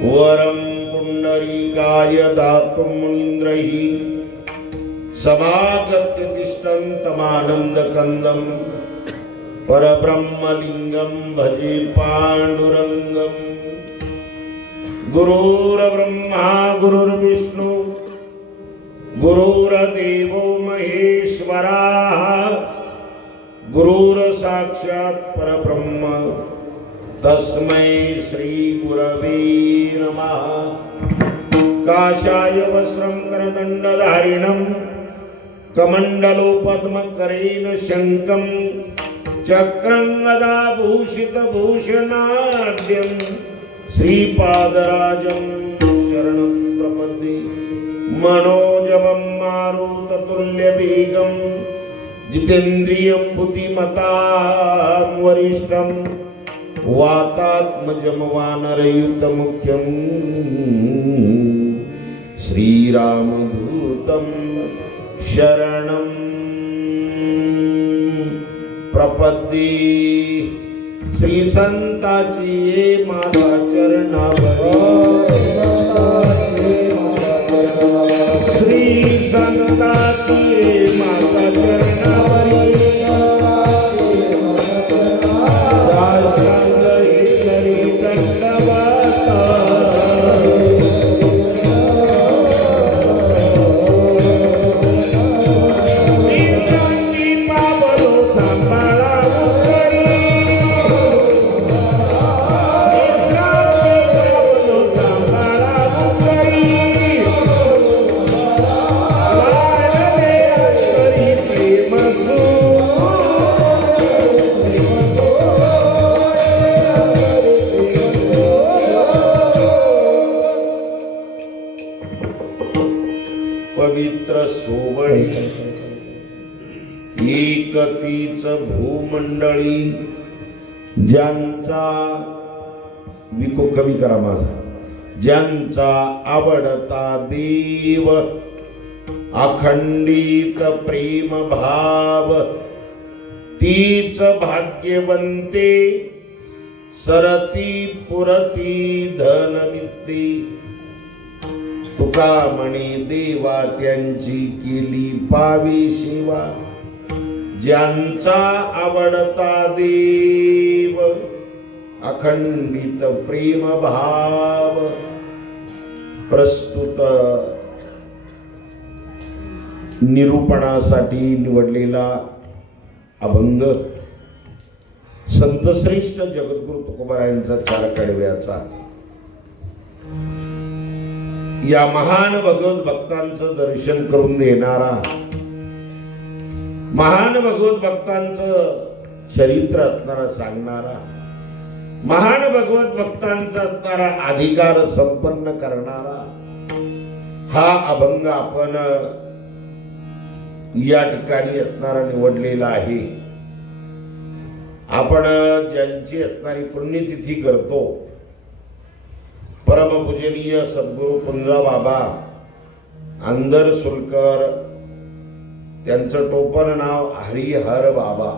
वरं पुंडरीकाय दातुं मुनीन्द्रैः समागत्य तिष्ठन्तमानन्दकन्दं परब्रह्मलिङ्गं भजे पाण्डुरङ्गं। गुरुर्ब्रह्मा गुरुर्विष्णु गुरुर्देवो महेश्वरः गुरुर्साक्षात् परब्रह्म तस्मै श्री गुरवे नमः। काषाय वस्त्रं करदण्डधारिणं कमण्डलोपद्मकरेण शङ्खं चक्रं गदाभूषितभूषणाढ्यं श्रीपादराजं शरणं प्रपद्ये। मनोजवं मारुततुल्यवेगं जितेन्द्रियं बुद्धिमतां वरिष्ठं वातात्मजं वानरयुतमुख्यं श्रीरामदूतं शरणं प्रपद्ये। श्री संताची माता चरणावरी श्री संताची माता चरणावरी पवित्र सोबळी एकतीच भूमंडळी ज्यांचा विको कमी करा माझा ज्यांचा आवडता देव अखंडित प्रेम भाव तीच भाग्यवंते सरती पुरती धनमित्ते। तुका म्हणे देवा त्यांची केली पावी सेवा ज्यांचा आवडता देव अखंडित प्रेम भाव। प्रस्तुत निरूपणासाठी निवडलेला अभंग संतश्रेष्ठ जगद्गुरु तुकोबारायांचा चार कडव्याचा या महान भगवत भक्तांचं दर्शन करून देणारा महान भगवत भक्तांचं चरित्र असणारा सांगणारा महान भगवत भक्तांचा असणारा अधिकार संपन्न करणारा हा अभंग आपण या ठिकाणी असणारा निवडलेला आहे। आपण ज्यांची असणारी पुण्यतिथी करतो परमपूजनीय सद्गुरु पुंजा बाबा अंदर सुलकर त्यांचं टोपण नाव हरिहर बाबा।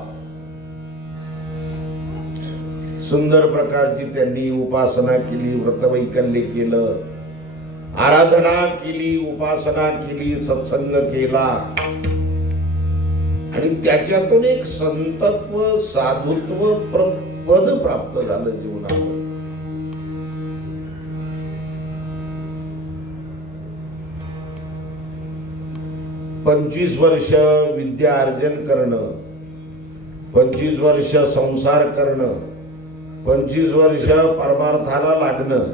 सुंदर प्रकारची त्यांनी उपासना केली व्रतवैकल्य केलं आराधना केली उपासना केली सत्संग केला आणि त्याच्यातून एक संतत्व साधुत्व पद प्राप्त झालं जीवनात। 25 वर्ष विद्या अर्जन करणं 25 वर्ष संसार करणं 25 वर्ष परमार्थाला लागणं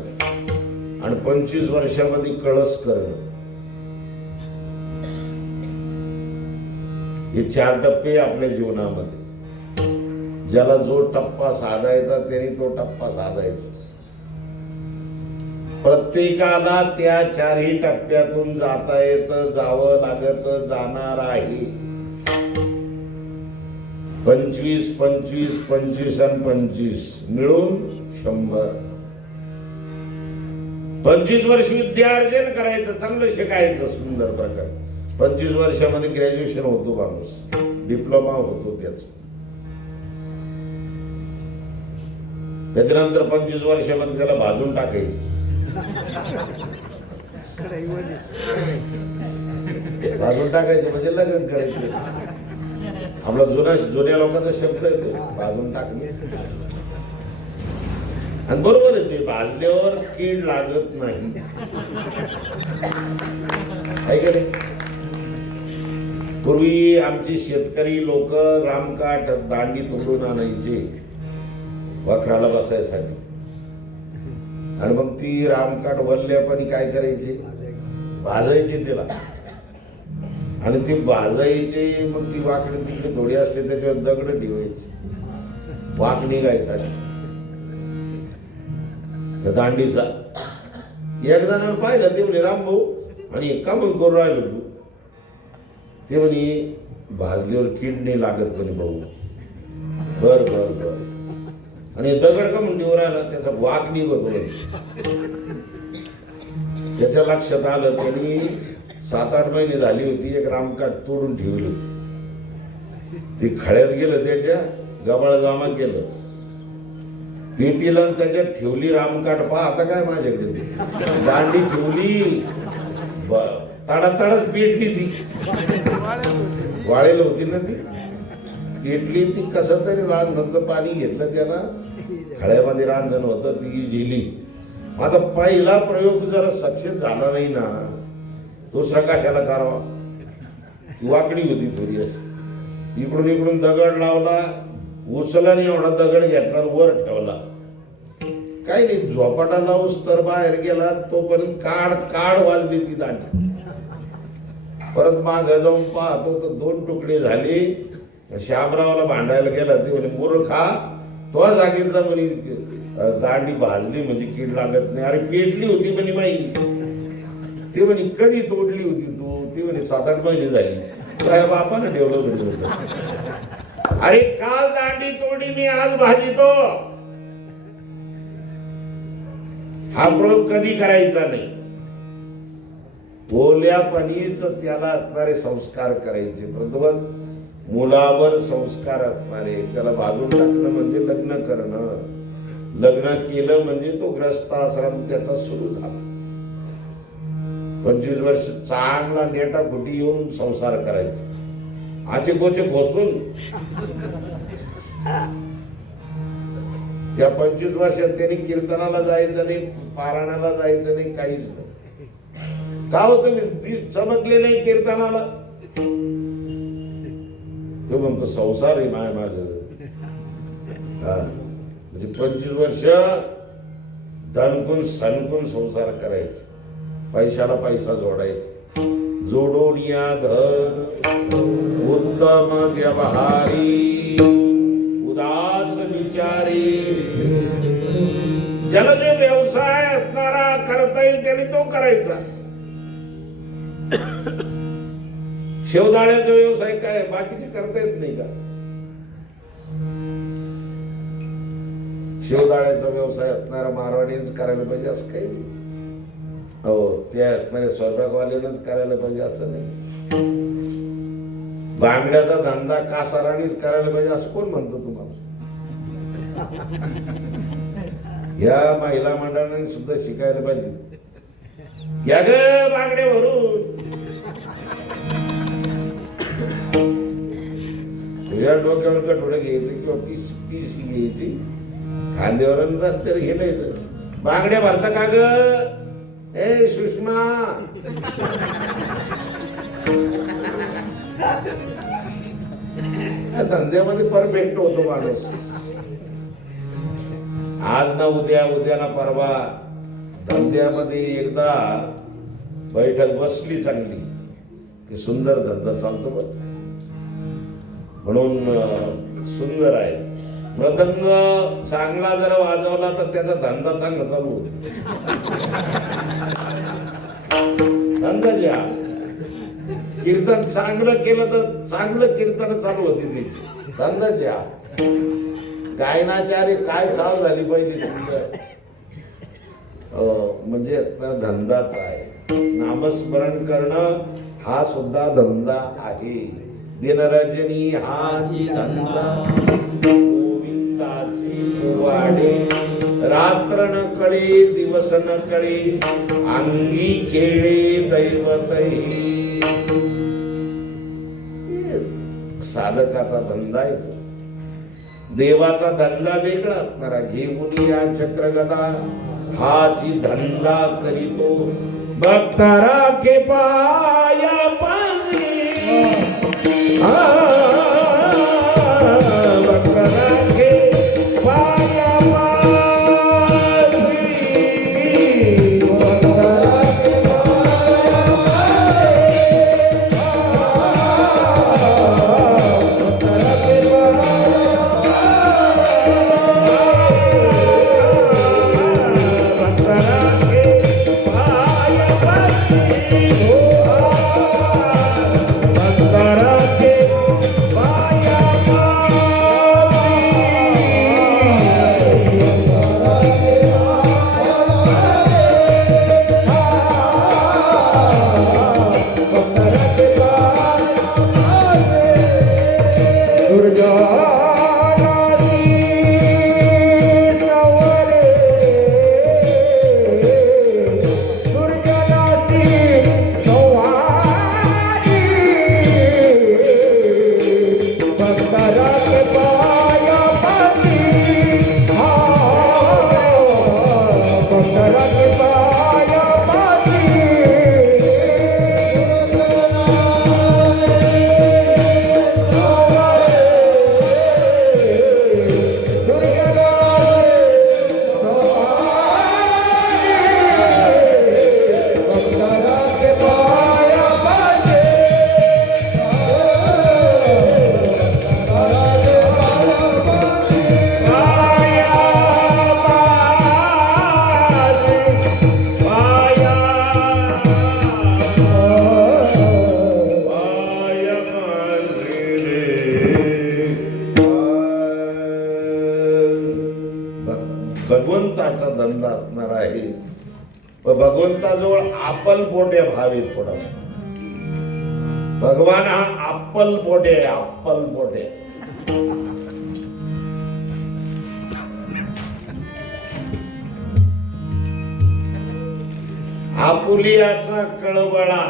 आणि 25 वर्षामध्ये कळस करणं हे 4 टप्पे आपल्या जीवनामध्ये। ज्याला जो टप्पा साधायचा त्याने तो टप्पा साधायचा। प्रत्येकाला त्या 4ही टप्प्यातून जाता येतं जावं लागत जाणार आहे। 25 25 25 आणि 25 मिळून 100। 25 वर्ष विद्यार्जन करायचं चांगलं शिकायचं सुंदर प्रकार। 25 वर्षामध्ये ग्रॅज्युएशन होतो माणूस डिप्लोमा होतो त्याच्यानंतर 25 वर्षामध्ये त्याला भाजून टाकायचं भाजून टाकायचं म्हणजे लग्न करायचं. आपला जुन्या लोकांचा शब्द आहे तो, भाजून टाकणे. आणि बरोबर आहे, ते भाजल्यावर कीड लागत नाही. काय केले पूर्वी आमचे शेतकरी लोक रामकाठ दांडी तोडून आणायचे वखराला बसायसाठी, आणि मग ती रामकाठ वल्ल्यापानी काय करायचे, भाजायचे तिला, आणि ती भाजायचे. मग ती वाकडी तिकडे थोडी असते त्याच्यावर दगड ठेवायची वाक निघायसाठी दांडीचा. एक जणांना पाहिलं, ते म्हणे रामभाऊ आणि का मग करून राहिलो तू? ते म्हणे भाजल्यावर कीड नाही लागत म्हणे भाऊ. बर बर बर. आणि दगड का म्हणून राहिला, त्याचा वाक निघतो. त्याच्या लक्षात आलं, त्यांनी 7-8 महिने झाली होती एक रामकाठ तोडून ठेवली होती. ती खळ्यात गेलं, त्याच्या गबाळ जामा केलं, पेटीला त्याच्यात ठेवली रामकाठ. पहा आता काय माझ्याकडे दांडी ठेवली, तडातडच पेटली. ती वाळेल होती ना, ती पेटली. ती कसं तरी रांजणातलं पाणी घेतलं त्याला, खळ्यामध्ये रांजण होतं, ती झेली. आता पहिला प्रयोग जरा सक्सेस झाला नाही ना, दुसरा कशाला करावा? ती वाकडी होती थोडी अशी, इकडून इकडून दगड लावला, उचला नाही एवढा दगड घेतला, वर ठेवला. काही नाही, झोपाटा लावूस तर बाहेर गेला, तोपर्यंत काढ वाजली ती दांडी. परत माग जाऊन पाहतो तर 2 तुकडे झाले. श्यामरावला भांडायला गेला, ते म्हणे मूर्खा, तो सांगितलं म्हणे दांडी भाजली म्हणजे कीड लागत नाही. अरे पेटली होती म्हणे बाई. ते म्हणे कधी तोडली होती तू? ते म्हणे 7-8 महिने झाली. काय बापानं ठेवलं होतं? अरे काल दांडी तोडली मी, आज भाजितो. हा प्रयोग कधी करायचा नाही. ओल्यापणीच त्याला असणारे संस्कार करायचे. प्रथम मुलावर संस्कार असणारे, त्याला भाजून टाकणं म्हणजे लग्न करणं, लग्न केलं म्हणजे तो ग्रस्ताश्रम त्याचा सुरू झाला. 25 वर्ष चांगला नेटा खोटी येऊन संसार करायचा, आचे गोचे घोसून. त्या 25 वर्षात त्यांनी कीर्तनाला जायचं नाही, पारायणाला जायचं नाही, काहीच नाही. का होतं मी चमकले नाही कीर्तनाला? तो म्हणतो संसार आहे माय माझ. म्हणजे 25 वर्ष दणकून सणकून संसार करायचा, पैशाला पैसा जोडायचा. जोडून या धन उत्तम व्यवहारी, उदास विचारी. ज्याला जो व्यवसाय असणारा करता येईल त्याने तो करायचा. शेवदाण्याचा व्यवसाय काय, बाकीचे करता येत नाही का? शेवदाण्याचा व्यवसाय असणारा मारवाडीच करायला पाहिजे असं काही नाही. हो, त्या असणाऱ्या स्वयंपाकवाल्यानंच करायला पाहिजे असं नाही. बांगड्याचा धंदा कासारानेच करायला पाहिजे असं कोण म्हणतो तुम्हाला? या महिला मंडळाने सुद्धा शिकायला पाहिजे. या ग बांगड्या भरून तुझ्या डोक्यावर कठोडं घ्यायचं किंवा पीस घ्यायची, खांद्यावर रस्त्यावर घेण्याचं. बांगड्या भरता का ग ए सुषमा? धंद्यामध्ये परफेक्ट होतो माणूस. आज ना उद्या, उद्या ना परवा धंद्यामध्ये एकदा बैठक बसली चांगली की सुंदर धंदा चालतो बघ. म्हणून सुंदर आहे. मृदंग चांगला जर वाजवला तर त्याचा धंदा चांगला चालू होतो. धंदा ज्या कीर्तन चांगलं केलं तर चांगलं कीर्तन चालू होते त्याची. धंदा ज्या गायनाचार्य काय चाल झाली पाहिजे म्हणजे धंदाच आहे. नामस्मरण करणं हा सुद्धा धंदा आहे. दिनरजनी हाची धंदा, गोविंदाची वाडे रात्र न कळे दिवस न कळे अंगी खेळे दैवत साधकाचा धंदा आहे. देवाचा धंदा वेगळा असणारा. घेऊन या चक्रगदा हाची धंदा करीतो भक्तारा के पाया पाणी भक्तारा के पाया भगवंताचा धंदा असणार आहे. भगवंताजवळ आपल पोटे भावे थोडा. भगवान हा आपल पोटे आहे. आपल पोटे आपुलियाचा कळवळा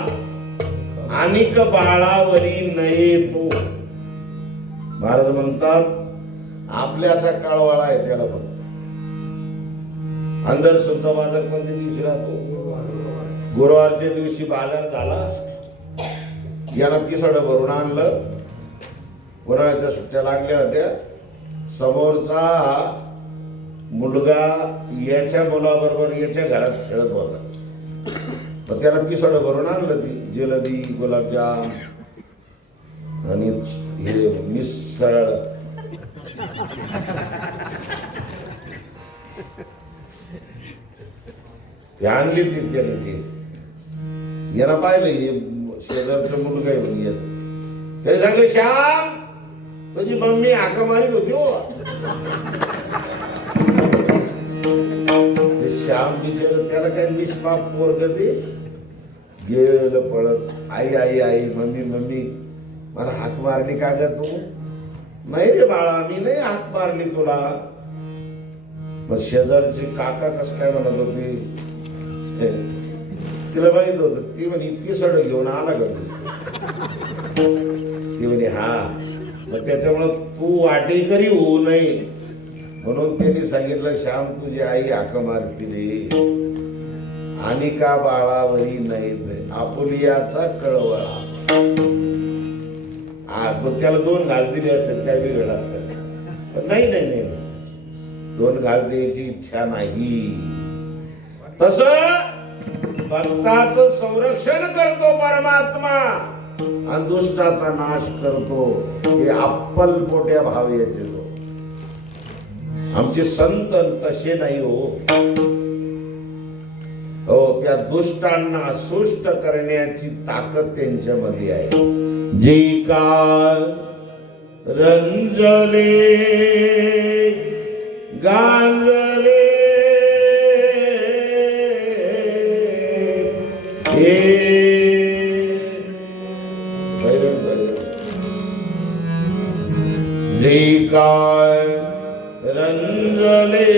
अनिक बाळावरी नये तो. महाराज म्हणतात आपल्याचा कळवळा आहे त्याला बघ. अंदर सुद्धा बाजार कोणत्या दिवशी राहतो. गुरुवारच्या दिवशी बाजार झाला. याला पिसड भरून आणलं. उन्हाळ्याच्या सुट्ट्या लागल्या होत्या. समोरचा मुलगा याच्या मुलाबरोबर याच्या घरात खेळत होता. मग त्याला पिसड भरून आणलं. ती जिलेबी गुलाबजाम आणि हे मिसळ आणली ती त्याने. ते याला पाहिलं हे शेजारचा मुलगा आहे म्हणजे तरी सांगले श्याम तुझी मम्मी हाका मारीत होती हो. श्याम बिचार त्याला काय निष्पाप पोरग ते गेलं पळत. आई आई आई मम्मी मम्मी मला हाक मारली का ग तू. नाही रे बाळा मी नाही हाक मारली तुला. मग शेजारची काका कस काय म्हणत होती. तिला माहित होत. ती म्हणे पिसड घेऊन आला ग. ती म्हणे हा. मग त्याच्यामुळं तू वाटेकरी होऊ नये म्हणून त्यांनी सांगितलं श्याम तुझी आई हाक मारती रे. आणि का बाळावरी नाही आपुलियाचा कळवळा. त्याला 2 घाल दिले असतात काय बिघड असतात. पण नाही नाही नाही 2 घाल द्यायची इच्छा नाही. तस भक्ताचं संरक्षण करतो परमात्मा आणि दुष्टाचा नाश करतो. हे अप्पल पोट्या भाव याचे तो. आमचे संत तसे नाही हो. हो त्या दुष्टांना सुष्ट करण्याची ताकद त्यांच्यामध्ये आहे. जे काळ रंजले गांजले जे काळ रंजले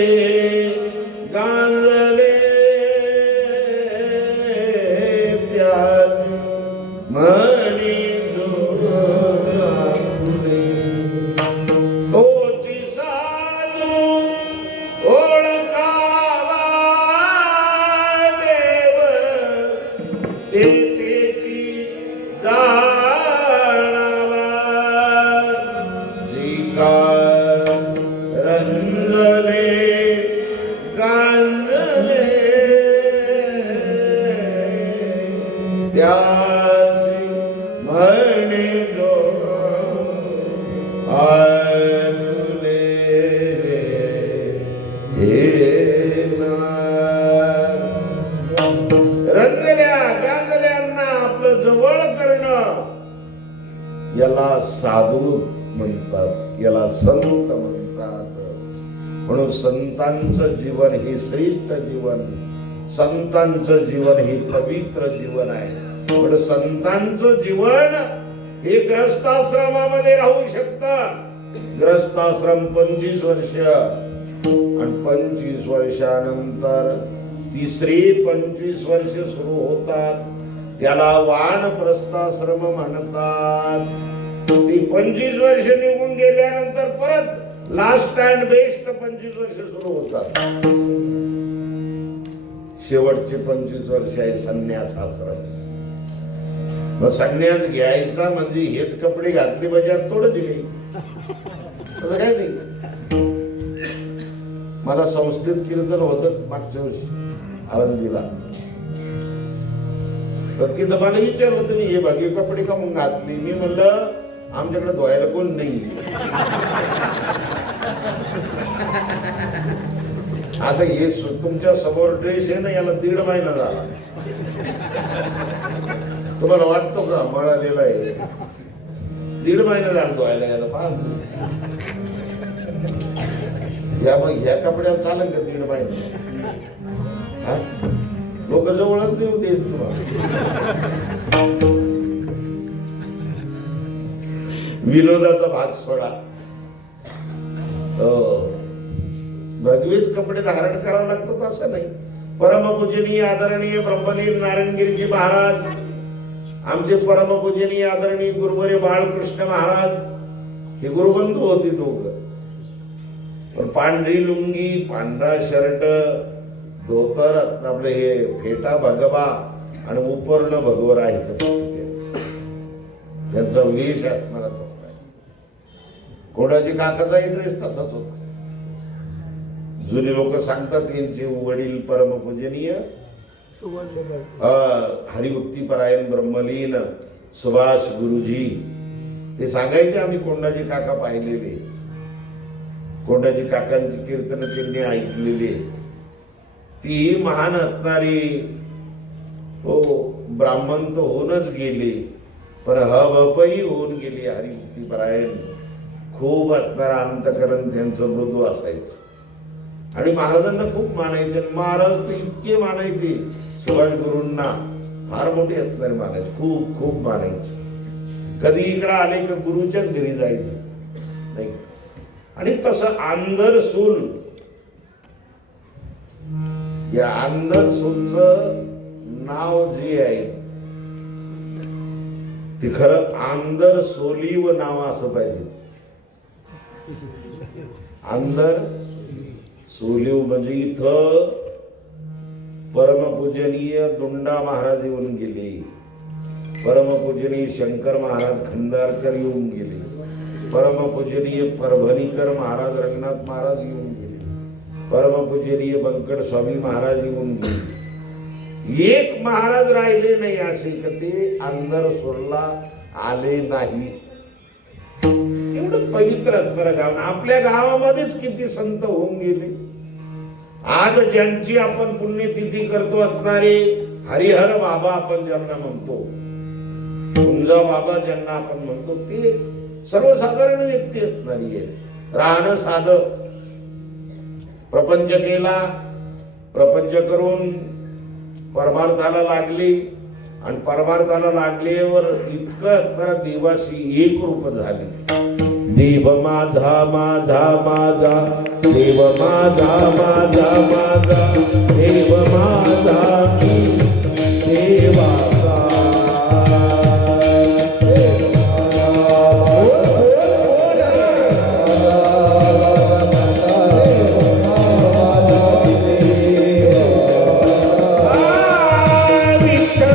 शेतीची जाणावा जी काय रंजले गांजले त्यासी म्हणे जो आले रंगल्या गांजल्यांना आपलं जवळ करणं याला साधू म्हणतात, याला संत म्हणतात. म्हणून संतांचं जीवन हे श्रेष्ठ जीवन, संतांचं जीवन हे पवित्र जीवन आहे. पण संतांचं जीवन हे ग्रस्ताश्रमामध्ये राहू शकतं. ग्रस्ताश्रम 25 वर्ष आणि 25 वर्षानंतर तिसरी 25 वर्ष सुरू होतात, त्याला वानप्रस्थाश्रम म्हणतात. ती 25 वर्ष निघून गेल्यानंतर परत लास्ट अँड बेस्ट 25 वर्ष सुरू होतात. शेवटचे 25 वर्ष आहे संन्यास आश्रम. मग संन्यास घ्यायचा म्हणजे हेच कपडे घातले पाहिजे थोडंच घ्यायचं, असं काय नाही. मला संस्कृत कीर्तन होतं मागच्या वर्षी आळंदीला, तर ती दबाने विचार होतं मी हे बाकी कपडे का मग घातली. मी म्हणलं आमच्याकडे धुवायला कोण नाही. आता हे तुमच्या समोर ड्रेस आहे ना, याला 1.5 महिना झाला. तुम्हाला वाटतो का मळालेला आहे? 1.5 महिना झाला धुवायला याला. ह्या कपड्याला चालेल का 1.5 महिना? लोक जवळच देऊ देत तुम्हाला. विनोदाचा भाग सोडा. भगवेच कपडे धारण करावं लागतं असं नाही. परमपूजनीय आदरणीय ब्रह्मलीन नारायणगिरीजी महाराज, आमचे परमपूजनीय आदरणीय गुरुवर्य बाळकृष्ण महाराज हे गुरुबंधू होते दोघं. पण पांढरी लुंगी, पांढरा शर्ट, धोतर, आपले हे फेटा भगवा आणि उपर्ण भगव राहायचं. त्यांचा वेश असणारा तसा आहे. कोणाची काकाचा ड्रेस तसाच होता. जुनी लोक सांगतात यांचे वडील परमपूजनीय हरिभक्तीपरायण ब्रह्मलीन सुभाष गुरुजी, ते सांगायचे आम्ही कोंडाजी काका पाहिलेले, कोंडाजी काकांची कीर्तन त्यांनी ऐकलेली. ती महान असणारी हो ब्राह्मण तर होऊनच गेले, पण हबपही होऊन गेली. हरिभक्तीपरायण खूप असणारा अंतकरण त्यांचं मृदू असायचं आणि महाराजांना खूप मानायचे. महाराज तर इतके मानायचे, सुभाष गुरूंना फार मोठे असणारे मानायचे, खूप खूप मानायचे. कधी इकडं आले का गुरुच्याच घरी जायचे नाही. आणि तसं आंधर सूल, या आंधर सूलचं नाव जे आहे ते खरं आंधर सोलीव नाव असं पाहिजे. आंधर सोलीव म्हणजे इथं परमपूजनीय दुंडा महाराज येऊन गेले, परमपूजनीय शंकर महाराज खंडारकर येऊन गेले, परमपूजनीय परभणीकर महाराज रंगनाथ महाराज येऊन गेले, परमपूजनीय बंकट स्वामी महाराज येऊन गेले. एक महाराज राहिले नाही असे का ते अंदर सोडला आले नाही. एवढं पवित्र असणारं गाव. आपल्या गावामध्येच किती संत होऊन गेले. आज ज्यांची आपण पुण्यतिथी करतो असणारे हरिहर बाबा आपण ज्यांना म्हणतो, कुंजा बाबा ज्यांना आपण म्हणतो, ते सर्वसाधारण व्यक्ती असणारी आहे. राहणं साधं, प्रपंच केला, प्रपंच करून परमार्थाला लागले आणि परमार्थाला लागल्यावर इतकं असणारा देवाशी एक रूप झाले. देव माझा माझा माझा, देव माझा माझा माझा, देव माझा देवाचा. विठ्ठल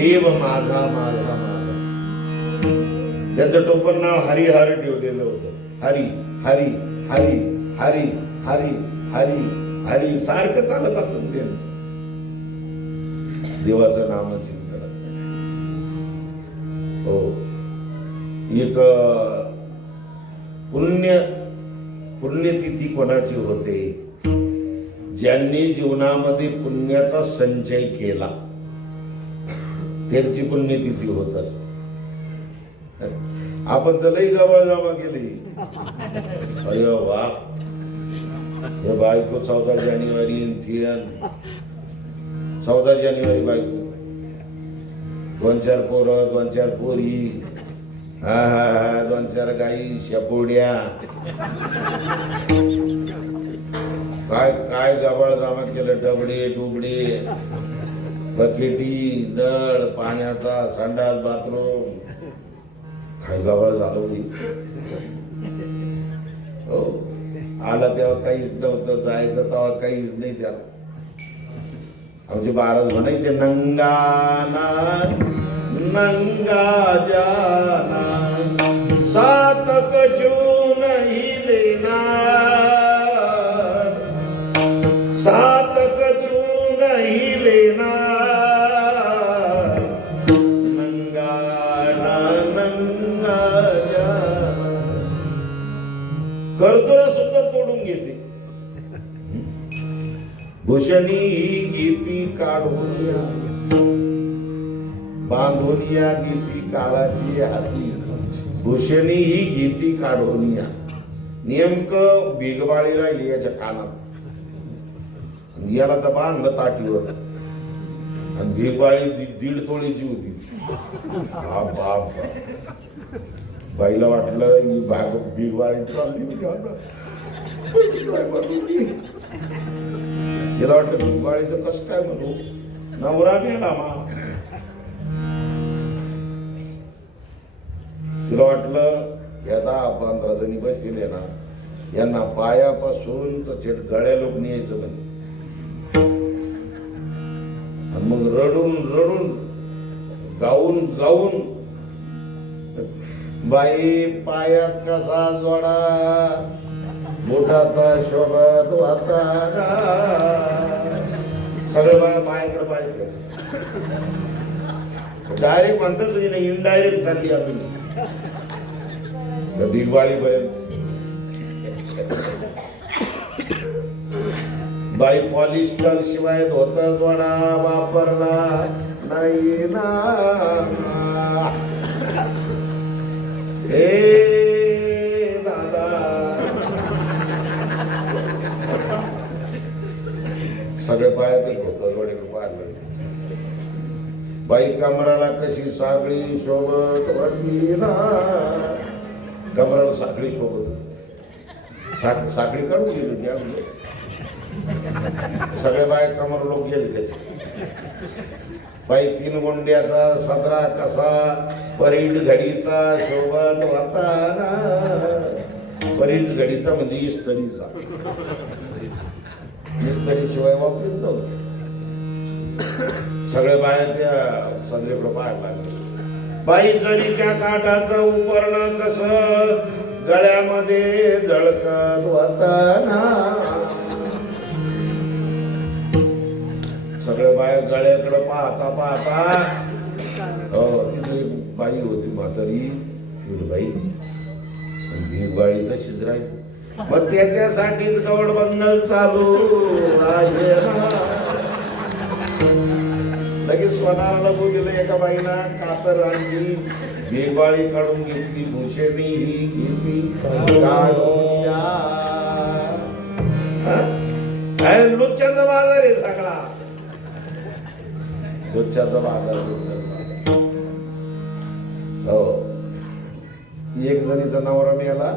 देव माझा माझा माझा. त्याचं टोपण नाव हरिहर ठेवलेलं होतं. हरी हरी हरी हरी हरी हरी हरी सारखं चालत असत त्यांचं देवाचं नामचिंतन. हो, एक पुण्यतिथी कोणाची होते? ज्यांनी जीवनामध्ये पुण्याचा संचय केला त्यांची पुण्यतिथी होत असते. आपण तर लई गवळ जमा केली. अरे वा, हे बायको 14 जानेवारी 14 जानेवारी बायको, 2-4 पोरं 2-4 पोरी, हा हा हा 2-4 गाई शेपोड्या, काय काय गबाळ जमा केलं. डबडे डुबडे, बकेटी, नळ पाण्याचा, संडास बाथरूम, काय गबाळ झालं. हो, आला तेव्हा काहीच नव्हतं, जायचं तेव्हा काहीच नाही. त्याला आमचे महाराज म्हणायचे नंगाना नंगा जाना सात कछू नहीं लेना, सात कछू नहीं लेना, नंगाना नंगा जाना. कर्दळ सुद्धा तोडून घेते. भूषणी ही गीती काढूनिया, बांधोनिया गीती काळाची हाती. भूषणी ही गीती काढूनिया. नेमकं बिगबाळी राहिली याच्या कानात, याला तर बांधलं ताटीवर, आणि बिगबाळी 1.5 तोळीची होती. बाप, बाईला वाटलं ही बिगबाळी चालली. तिला वाटलं बिगबाळीचं कसं काय म्हणू, नवरा मेला मा. तिला वाटलं या 10-15 जणी बसलेले ना, यांना पायापासून तर गळ्या लोक न्यायचं म्हणजे. आणि मग रडून रडून गाऊन गाऊन बाई पायात कसा जोडा, बोटाचा शोभत वाताना. सगळं बाया पायाकडे पाहिजे. डायरेक्ट म्हणतात नाही, इनडायरेक्ट चालली आपली दिवाळी पर्यंत. बाई पॉलिस्टर शिवाय धोतर जोडा वापरला नाही ना. हे दादा, सगळे पायातच होतं जोडे पाहिलं. बाई कमराला कशी सागळी शोभत होती ना. कमराला साखळी शोभत, साखळी काढून गेली त्यामुळे सगळे बाय कमर लोक गेले त्याचे. बाई 3 गोंड्याचा सदरा कसा परीट घडीचा शोभत होता ना. परीट घडीचा म्हणजे इस्त्रीचा, इस्त्री शिवाय वापरत नव्हतं. सगळे बाया त्या सदरीकडे पाहायला लागले. बाई जरीच्या काठाचं उपरण कस गळ्यामध्ये झळकत होताना. सगळे बाया गळ्याकडे पाहता पाहता, तिथे बाई होती म्हातारी बाई, बाई तशीच राहिली. मग त्याच्यासाठीच गवड बंगल चालू आहे ना. लगेच सोनाराला गेलं एका बाईना कातर आणली, बिगबाळी काढून घेतली. भूषणी ही घेतली काढूया. लुच्च्याचा बाजार आहे सगळा, लुच्च्याचा बाजार. हो, एक जणीचा नवरा मिळाला,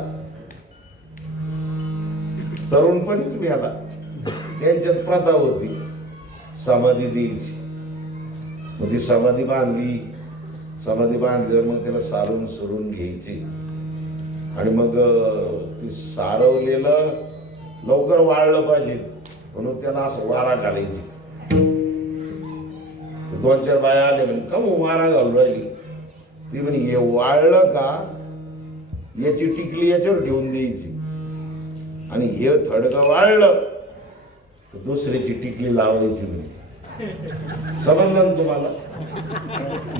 तरुणपणीच मिळाला. त्यांच्यात प्रथा होती समाधी द्यायची. मग ती समाधी बांधली, समाधी बांधल्यावर मग त्याला सारून सरून घ्यायची. आणि मग ती सारवलेलं लवकर वाळलं पाहिजे म्हणून त्याला असं वारा घालायची. दोन चार बाया आले म्हणे का मारा घालून राहिली. ती म्हणे हे वाळलं का याची टिकली याच्यावर ठेवून द्यायची आणि हे थडकं वाळलं तर दुसऱ्याची टिकली लावायची म्हणे. समजलं ना तुम्हाला?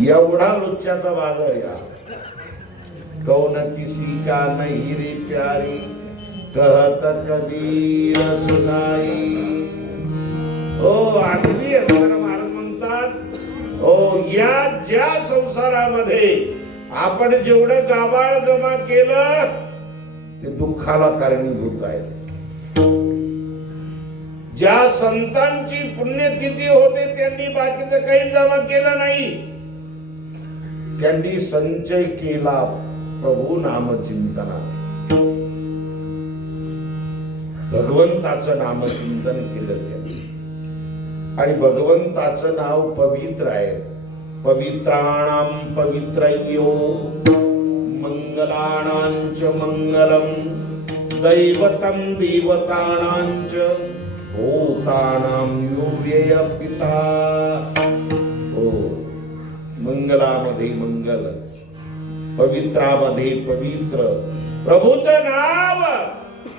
एवढा लुच्च्याचा बाजार या. कौन किसी का नहीं रे प्यारी कहत कबीर सुनाई. हो आगदी महाराज म्हणतात हो या ज्या संसारामध्ये आपण जेवढं गाभाळ जमा केलं ते दुःखाला कारणीभूत आहे. ज्या संतांची पुण्यतिथी होते त्यांनी बाकीचं काही जमा केलं नाही. त्यांनी संचय केला प्रभू नामचिंतनाचा. भगवंताचं नामचिंतन केलं त्यांनी आणि भगवंताचं नाव पवित्र आहे. पवित्राणां पवित्रयो मंगलानांच मंगलम दैवतं देवतानांच भूतानां यो व्यय पिता. हो मंगलामध्ये मंगल, पवित्रामध्ये पवित्र. प्रभूचं नाव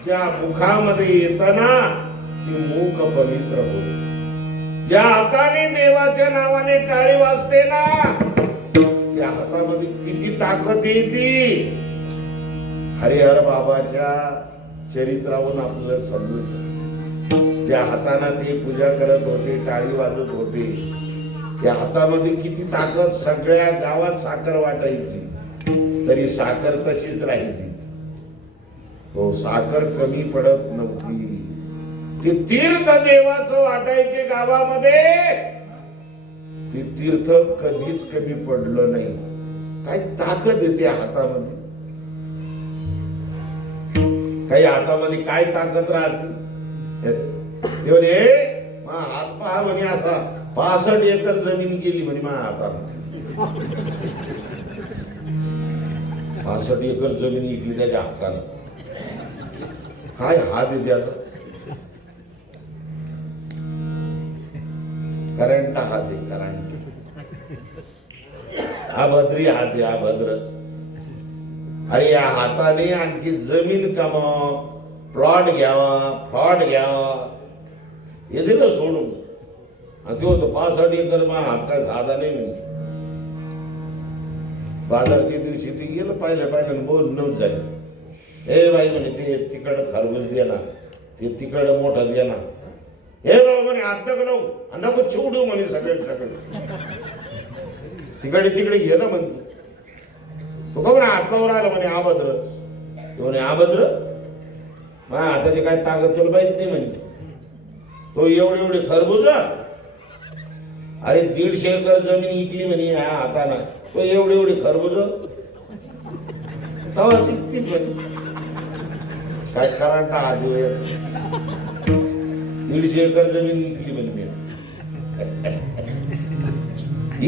ज्या मुखामध्ये येतं ना ती मुख पवित्र होते. ज्या हाताने देवाच्या नावाने टाळी वाजते ना त्या हातामध्ये किती ताकद येते. हरिहर बाबाच्या चरित्रावरून आपल्याला समजत. ज्या हाताने ते पूजा करत होते टाळी वाजत होते त्या हातामध्ये किती ताकद. सगळ्या गावात साखर वाटायची तरी साखर तशीच राहायची. हो साखर कमी पडत नव्हती. ते तीर्थ देवाचं वाटायचे गावामध्ये. ते तीर्थ कधीच कमी पडलं नाही. काय ताकद येते हातामध्ये. काही हातामध्ये काय ताकद राहते. हात पहा म्हणे असा 65 एकर जमीन गेली म्हणे माझ्या हातामध्ये. 65 एकर जमीन विकली त्याच्या हाताने. काय हात येते आता. करंट हात आहे करंट. अभद्री हात आहे अभद्र. अरे या हाताने आणखी जमीन कमाव, प्लॉट घ्यावा, फ्लॉट घ्यावा हे दिलं सोडून. आणि ते होतं 65 एकर माझा हात काय साधा नाही म्हणे. बाजारच्या दिवशी ते गेलं पाहिलं बोल नव्हतं झालं. हे बाई म्हणे ते तिकडं खरबूज दे ना, ते तिकडं मोठं दे ना. हे बाबा म्हणे हात नको नको चिवडू म्हणे सगळे तिकडे तिकडे गेलं म्हणतो. तो बघ ना हातावर आला म्हणे अभद्र. म्हणे अभद्र माझ्या हाताची काय ताकद तुला माहित नाही म्हणजे. तो एवढे खरबूज. अरे 150 एकर जमीन विकली म्हणे ह्या हाताना. तो एवढे खरबूज तवा शिकतील काय कराटा आजू. 150 एकर जमीन विकली म्हणे.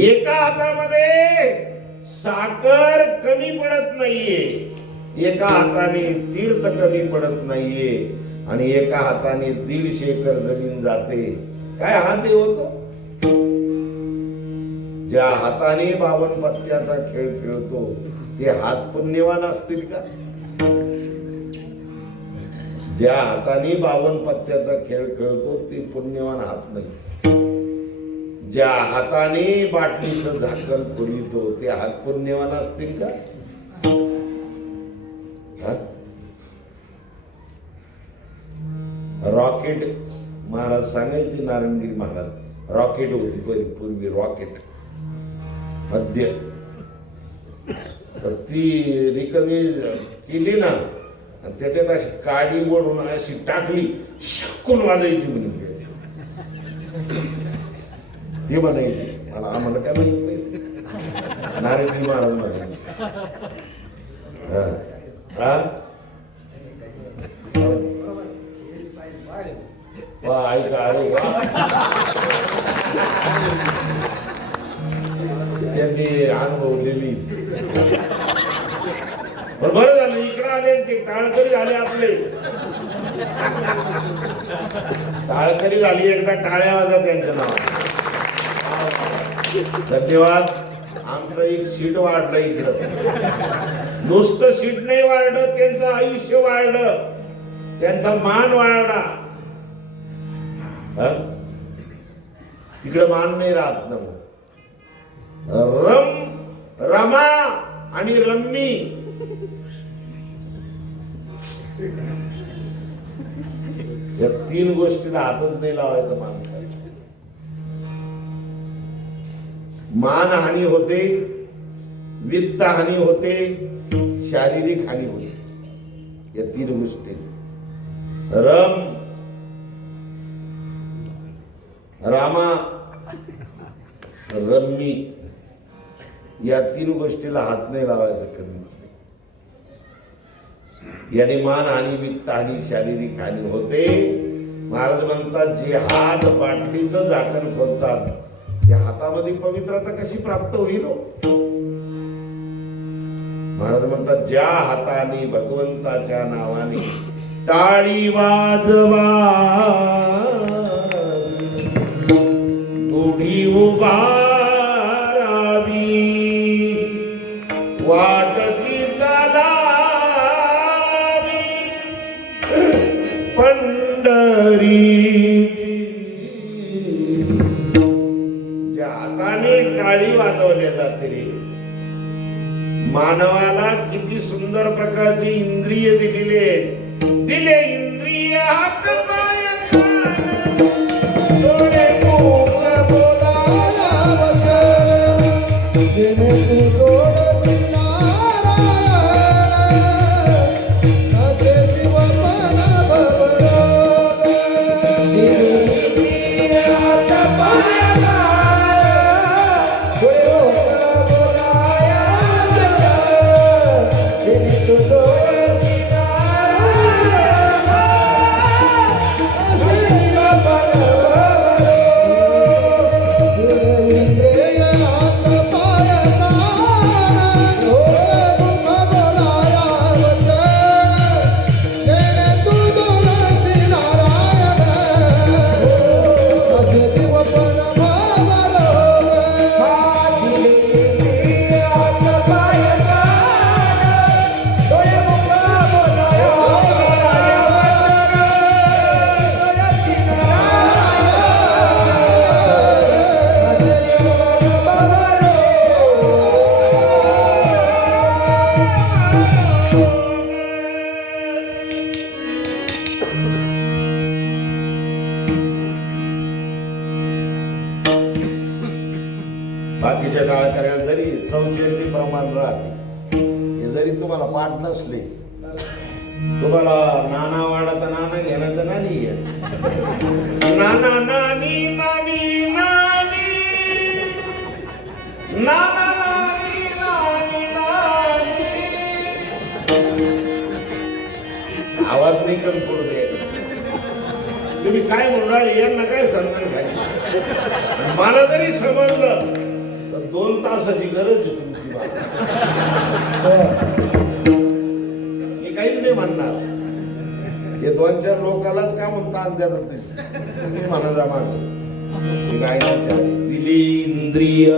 एका हातामध्ये साखर कमी पडत नाहीये, एका हाताने तीर्थ कमी पडत नाहीये आणि एका हाताने 150 एकर जमीन जाते. काय हात होतो. ज्या हाताने 52 पत्त्याचा खेळ खेळतो ते हात पुण्यवान असतील का. ज्या हाताने 52 पत्त्याचा खेळ खेळतो ते पुण्यवान हात नाही. ज्या हाताने बाटलीचं झाकण खोलितो ते हात पुण्यवान असतील का. रॉकेट महाराज सांगायचे नारायणगिरी महाराज. रॉकेट होती पूर्वी रॉकेट मध्य. तर ती रिकमी केली ना त्याच्यात अशी काडी ओढून अशी टाकली शिकून वाजायची म्हणे. ते म्हणायचे मला आम्हाला काय माहिती नारायणगिरी महाराज म्हणायचे. ऐका अरे वा त्यांनी अनुभवलेली. बरं झालं इकडे आले ते टाळकरी झाले आपले. टाळकरी झाली एकदा टाळ्या वाजा त्यांचं नाव. धन्यवाद. आमचं एक सीट वाढलं इकडं. नुसतं सीट नाही वाढलं, त्यांचं आयुष्य वाढलं, त्यांचा मान वाढला. तिकडे मान नाही राहत ना. रमा आणि रम्मी या तीन गोष्टीला हातच नाही लावायचं. मानहानी होते, वित्त हानी होते, शारीरिक हानी होते. या तीन गोष्टी रामा रम्मी या तीन गोष्टीला हात नाही लावायचं कधी. याने मान हानी, वित्त हानी, शारीरिक हानी होते. महाराज म्हणतात जे हात बाटलीचं झाकण खोलतात या हातामध्ये पवित्रता कशी प्राप्त होईल. महाराज म्हणतात ज्या हाताने भगवंताच्या नावाने टाळी वाजवा गुढी उभारावी वाटती चालावी पंढरी. ज्या हाताने टाळी वाजवल्या जाते रे. मानवाला किती सुंदर प्रकारची इंद्रिय दिले इंद्रिय हात पाय डोळे मुख बोलाया बाकीच्या काळ करायला जरी चौचेरणी प्रमाण राहते. हे जरी तुम्हाला पाठ नसले, तुम्हाला नाना वाडाचा नाना घेण्याचं नानी नाना नानी नानी नानी नाना नानी नानी नानी. आवाज नाही कमी पडू दे. तुम्ही काय म्हणणार यांना काय समजून सांगितलं. मला जरी समजलं 2 तासाची गरज आहे तुमची. मी काहीच नाही म्हणणार. हे 2-4 लोकांनाच का म्हणतात तुम्ही म्हणा जमा दिली इंद्रिय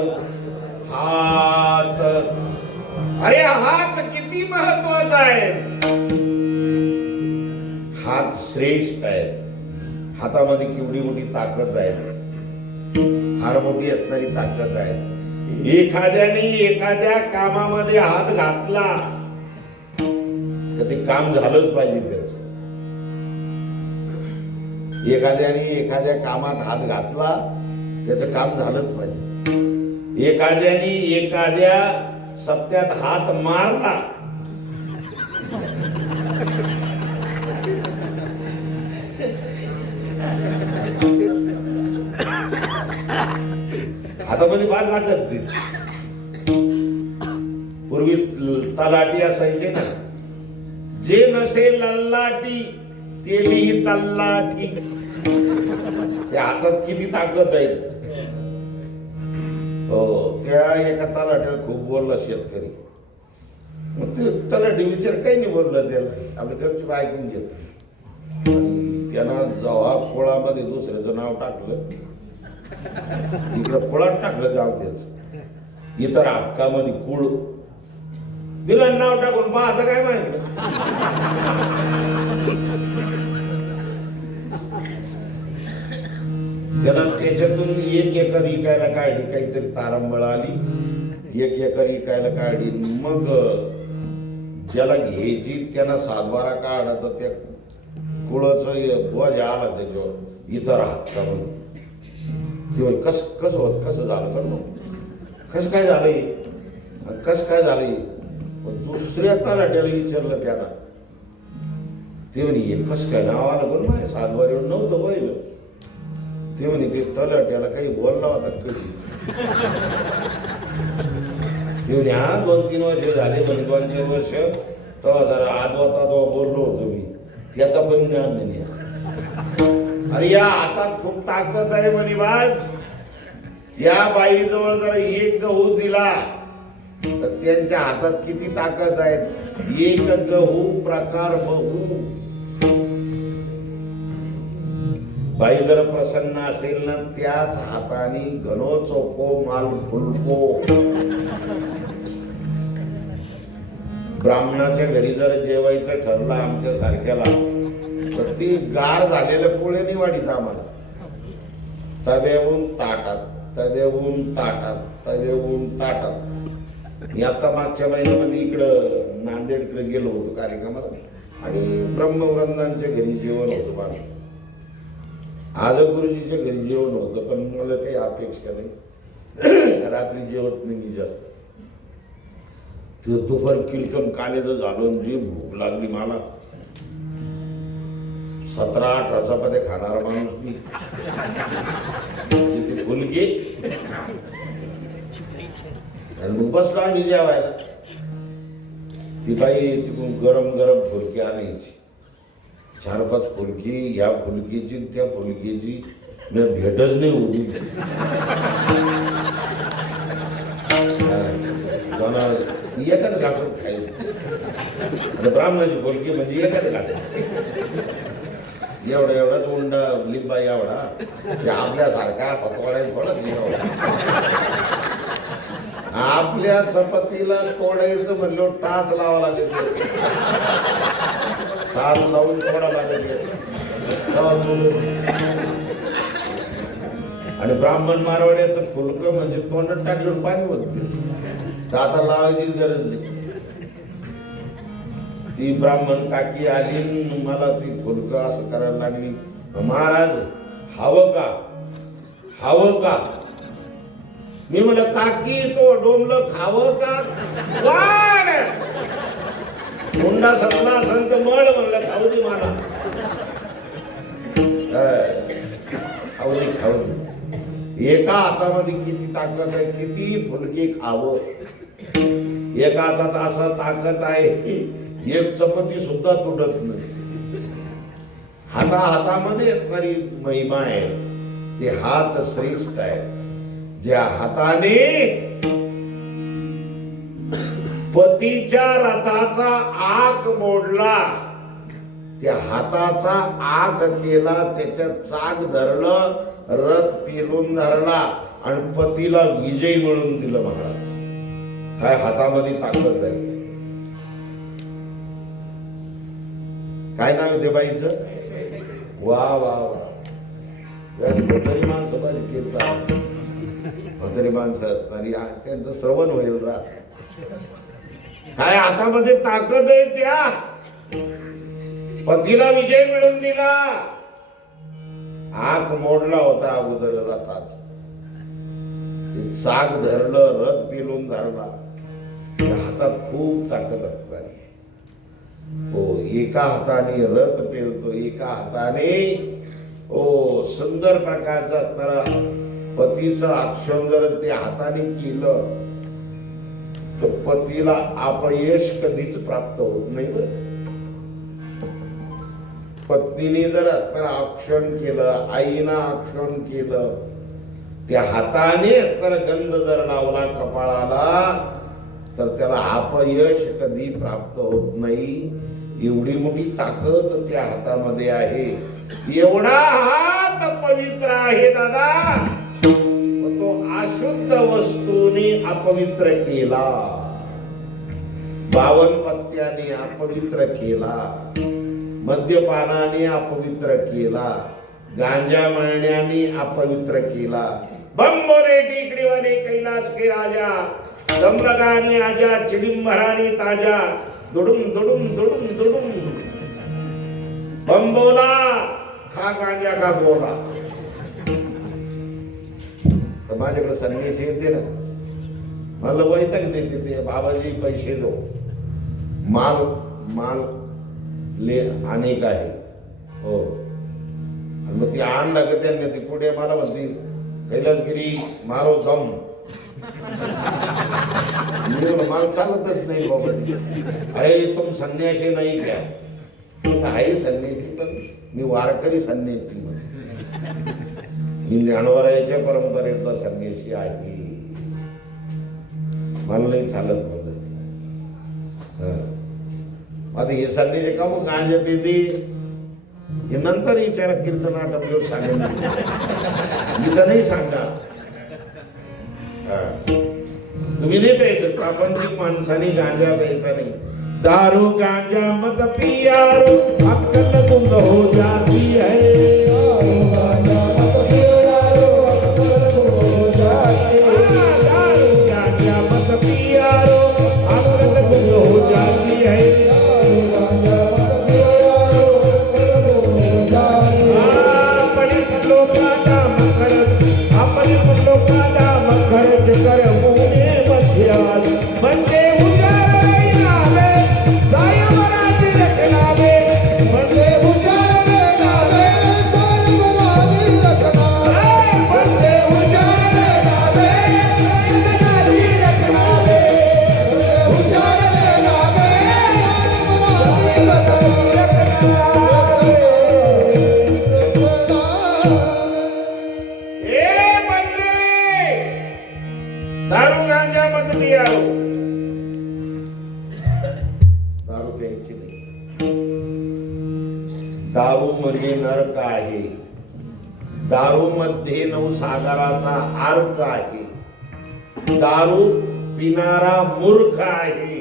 हात. अरे हात किती महत्वाचा आहे. हात श्रेष्ठ आहे. हातामध्ये केवढी मोठी ताकद आहे. फार मोठी असणारी ताकद आहे. एखाद्याने एखाद्या कामामध्ये हात घातला तर ते काम झालंच पाहिजे. त्याच एखाद्याने एखाद्या कामात हात घातला त्याचं काम झालंच पाहिजे. एखाद्याने एखाद्या सत्यात हात मारला हातामध्ये बाण लागत. पूर्वी तलाठी असायचे ना. जे नसे लल्लाटी ते लिही तल्लाठी. त्या हातात किती ताकद आहे. हो, त्या एका तलाठ्याला खूप बोलला शेतकरी. मग ते तलाठी विचार काही नाही बोललं. त्याला आपल्या गपचूप ऐकून घेत. त्यांना जेव्हा कोळामध्ये दुसऱ्याचं नाव टाकलं इकडं कुळात टाकलं जाऊ त्याच. इतर हक्कामध्ये कुळ दिलं नाव टाकून पाहता काय माहिती. त्याला त्याच्यातून 1 एकर इकायला काढली, काहीतरी तारंबळ आली, 1 एकर इकायला काढली. मग ज्याला घ्यायची त्यानं 7-12 काढला तर त्या कुळाचं बोज आला त्याच्यावर इतर हक्कामध्ये. ते कसं झालं कर मग, कसं काय झालंय, कसं काय झालंय. दुसऱ्या तलाट्याला विचारलं त्याला, ते म्हणे हे कसं काय नाव आलं बरं माझ्या 7-12 नव्हतं पहिलं. ते म्हणे ते तलाट्याला काही बोलला होता कधी. ते म्हणे हा 2-3 वर्ष झाले म्हणे, 2-4 वर्ष तेव्हा जरा आजोता तेव्हा बोललो होतो मी, त्याचा पण ज्ञान नाही. अरे या हातात खूप ताकद आहे म्हणे बाज. या बाईजवळ जरा 1 गहू दिला तर त्यांच्या हातात किती ताकद आहे. 1 गहू प्रकार बहु. बाई जर प्रसन्न असेल ना, त्याच हाताने घनो चौको माल फुलको. ब्राह्मणाच्या घरी जर जेवायचं ठरलं आमच्या सारख्याला तर ती गार झालेल्या पोळ्याने वाढीत आम्हाला. तव्याहून ताटात, तव्याहून ताटात, तव्याहून ताटात. मी आता मागच्या महिन्यामध्ये इकडं नांदेडकडे गेलो होतो कार्यक्रमाला आणि ब्रह्मवृंदांच्या घरी जेवण होतं माझं. आज गुरुजीच्या घरी जेवण होतं, पण मला काही अपेक्षा नाही, रात्री जेवत नाही मी जास्त. दुपारी कीर्तन कालेचं झालं, जी भूक लागली मला. 17-18 चपात्या खाणारा माणूस मी. फुलके आणि मग बसलो आम्ही जेवायला. ती बाई तिकडून गरम गरम फुलकी आणायची, 4-5 फुलकी, या फुलकीची त्या फुलकीची मी भेटच नाही उभी. एकाच घासत खायला. ब्राह्मणाची फुलकी म्हणजे एकाच घासत. एवढाच उंडा लिंबा एवढा, आपल्यासारखा सतवाड्यात पडत नाही एवढा. आपल्या चपातीला तोडायचं म्हणलं टाच लावा लागेल, टाच लावून तोडा लागेल. आणि ब्राह्मण मारवाड्याचं फुलकं म्हणजे तोंडात टाकलं पाणी होत, आता लावायचीच गरज नाही. ती ब्राह्मण काकी आली, मला ती फुलकं असं करायला लागली. महाराज हवं का, हवं का. मी म्हणलं काकी तो डोंबलं खावं का. वाढ मुंडा सपना संत मळ म्हणलं खाऊ दे मला. खाऊ दे, खाऊ दे. एका हातामध्ये किती ताकद आहे, किती फुलकी खावं. एका हातात असं ताकद आहे, 1 चपाती सुद्धा तुटत नाही. हातामध्ये येणारी महिमा आहे, ते हात श्रेष्ठ आहे. ज्या हाताने पतीच्या रथाचा आक मोडला, त्या हाताचा आक केला, त्याच्यात चाक धरलं, रथ पेलून धरला आणि पतीला विजय मिळवून दिलं. महाराज काय हातामध्ये ताकद आहे. काय नाव आहे ते बाईचं. वा वा वा. म्हातारी माणसं माझी कीर्तन, म्हातारी माणसं आणि त्यांचं श्रवण होईल रा. काय हातामध्ये ताकद आहे. त्या पतीला विजय मिळवून दिला. आग मोडला होता अगोदर रथाच, चाक धरलं, रथ पेलून धरला. हातात खूप ताकद असणारी. हो, एका हाताने रथ पेलतो, एका हाताने हो सुंदर प्रकारचा. तर पतीचं आक्षण जर ते हाताने केलं तर पतीला अपयश कधीच प्राप्त होत नाही. पत्नीने जर आक्षण केलं, आईनं आक्षण केलं, त्या हाताने तर गंध जर लावला कपाळाला तर त्याला अपयश कधी प्राप्त होत नाही. एवढी मोठी ताकद त्या हातामध्ये आहे. एवढा हात पवित्र आहे दादा, तो अशुद्ध वस्तूने अपवित्र केला, 52 पत्त्याने अपवित्र केला, मद्यपानाने अपवित्र केला, गांजा मळण्याने अपवित्र केला. बंबोरे टेकडीवाले कैलास के राजा, दमलगानी आजा, चिलिंबरानी ताजा, दुडुम दुडुम दुडुम दुडुम. बंबोला खा गांजा का गोला. तर माझ्याकडे संन्यासी येते ना, मला वैतक देते ते, बाबाजी पैसे दो, माल माल ले अनेक आहे. हो, आणि मग ती आणलं का त्यांनी, ती पुढे मला म्हणते कैलासगिरी मारो दम. माल चालतच नाही बाबा. अरे तुम संन्यासी नाही क्या? आहे संन्यासी, पण मी वारकरी संन्यासी, मी ज्ञानोबरायाच्या परंपरेतला संन्यासी आहे, मला नाही चालत म्हणत. आता हे संन्यासी का मग गांजा पिते हे नंतर विचारा, कीर्तनाटक सांगेन मी तर नाही सांगणार. तुम्ही नाही प्यायचं, प्रापंचिक माणसाने गांजा प्यायचा नाही. दारू गांजा मत पियारो, अक्कल गुम हो जाती है. दारू गांजा मत पियारो, अक्कल गुम हो जाती है. दारू गांजा मत पियारो, अक्कल गुम हो जाती है. दारू गांजा मत पियारो, अक्कल गुम हो जाती है. आपण लोकांना मखर, आपण लोकांना मखर कर मुने मध्यात म्हणजे उजाड नाही आले, सायमराजी रचनावे म्हणजे उजाड नाही आले, सायमराजी रचनावे म्हणजे उजाड नाही आले, सायमराजी रचनावे उजाड नाही आले, सायमराजी रचनावे. दारू गांजा मत पियारो, दारू प्यायची नाही. दारू म्हणजे नरक आहे, दारू मध्ये 9 सागराचा अर्क आहे. दारू पिणारा मूर्ख आहे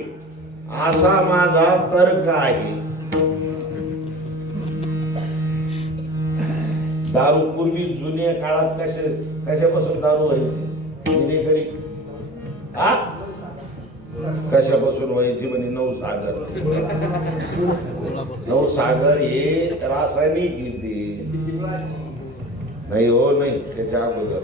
असा माझा तर्क आहे. दारू पूर्वी जुन्या काळात कशापासून दारू व्हायची? विनेगरी. हा, कशापासून व्हायची म्हणे? 9 सागर. 9 सागर हे रासायनिक येते नाही हो, नाही त्याच्या अगोदर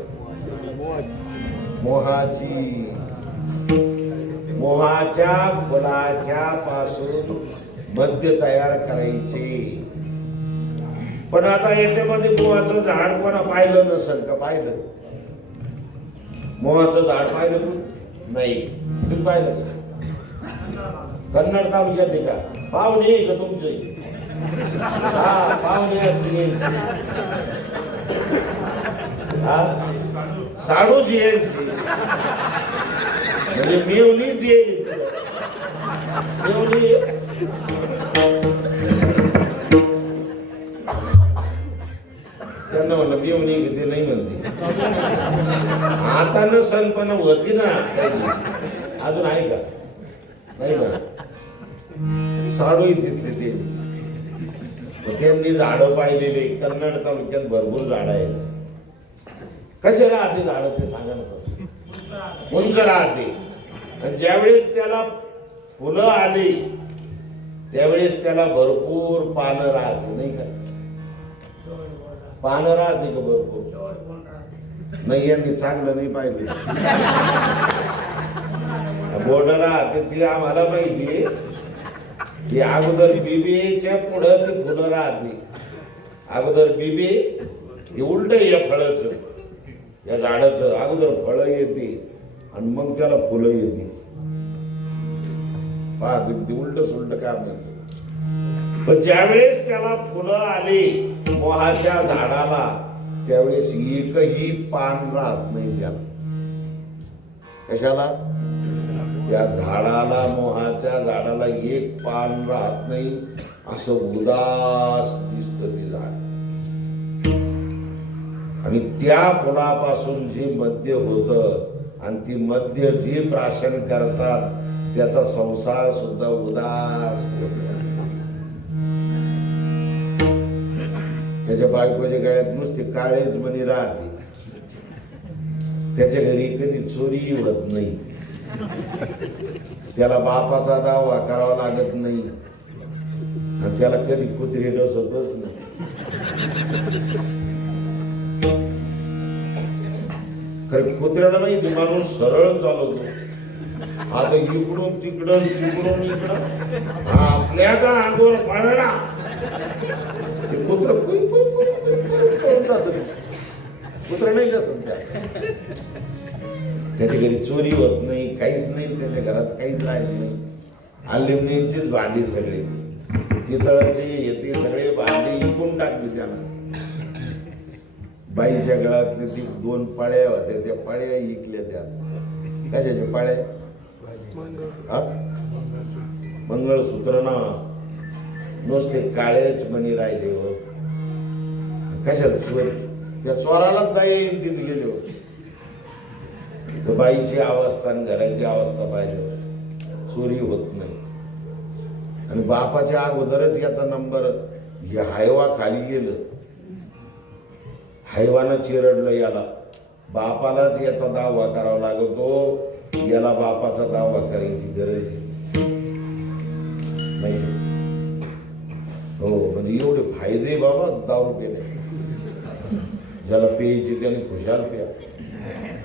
मोहाच्या फुलाच्या पासून मद्य तयार करायचे. पण आता याच्यामध्ये मोहाचं झाड कोणा पाहिलं नसेल का? पाहिलं मोहाचं झाड पाहिलं तू? नाही. तुम्ही पाहिलं कन्नड तालुक्यात आहे का? पाहुणे का तुमचे? हा, पाहुणे असतील. साडूची यांची म्हणजे मेवणीच येईल. मेवणी त्यांना म्हणलं मेवणी घेते, नाही म्हणते. आता न सणपण होती ना, अजून आहे का? नाही का? साडू तिथले ते त्यांनी झाडं पाहिलेले. कन्नड तालुक्यात भरपूर झाड आहेत. कसे राहते झाड ते सांगा ना. उंच राहते, आणि ज्यावेळेस त्याला फुलं आली त्यावेळेस त्याला भरपूर पानं राहते, नाही का? पानं राहते का भरपूर? नाही, यांनी चांगलं नाही पाहिजे. बोर्ड राहते ती आम्हाला माहिती. ती अगोदर बीबीच्या पुढं ती फुलं राहते. अगोदर बीबी हे उलट या फळाचं, या झाडाचं अगोदर फळं येते आणि मग त्याला फुलं येते. पहा, ती उलट सुलट काम नाही. पण ज्यावेळेस त्याला फुलं आली मोहाच्या झाडाला, त्यावेळेस एकही पान राहत नाही त्याला. कशाला? त्या झाडाला, मोहाच्या झाडाला एक पान राहत नाही. असं उदास दिसत ते झाड. आणि त्या फुलापासून जे मद्य होतं आणि ती मद्य जे प्राशन करतात त्याचा संसार सुद्धा उदास होतो. त्याच्या बायकोच्या गळ्यात नुसते काळेच मणी राहते, त्याच्या घरी कधी चोरी होत नाही, त्याला बापाचा दावा करावा लागत नाही आणि त्याला कधी कुत्रे डसतच नाही. खरं कुत्र्याला माहिती माणूस सरळ चालवतो, आता इकडून तिकडं तिकडून इकडं आपल्या का अंगावर पाळणा ते कुत्र कुत्र नाही का सध्या. त्याच्या घरी चोरी होत नाही, काहीच नाही, त्याच्या घरात काहीच राहत नाही. अल्युमिनियमचीच भांडी सगळे, पितळाचे येते सगळे भांडी इकून टाकली त्याला. बाईच्या गळ्यातले ती 2 पाळ्या होत्या, त्या पाळ्या इकल्या. त्या कशाच्या पाळ्या? मंगळसूत्र ना, नुसते काळेच मणी राहिले हो. कशाला चोर? त्या चोरालाच जाईल तिथे गेले हो. तर बाईची अवस्था आणि घराची अवस्था पाहिजे, चोरी होत नाही. आणि बापाच्या अगोदरच याचा नंबर हे हायवा खाली गेलं, हायवानं चिरडलं याला, बापालाच याचा दावा करावा लागतो, याला बापाचा दावा करायची गरज नाही. हो, म्हणजे एवढे फायदे बाबा दारू पेले, ज्याला पेयची त्याने खुशाल प्या.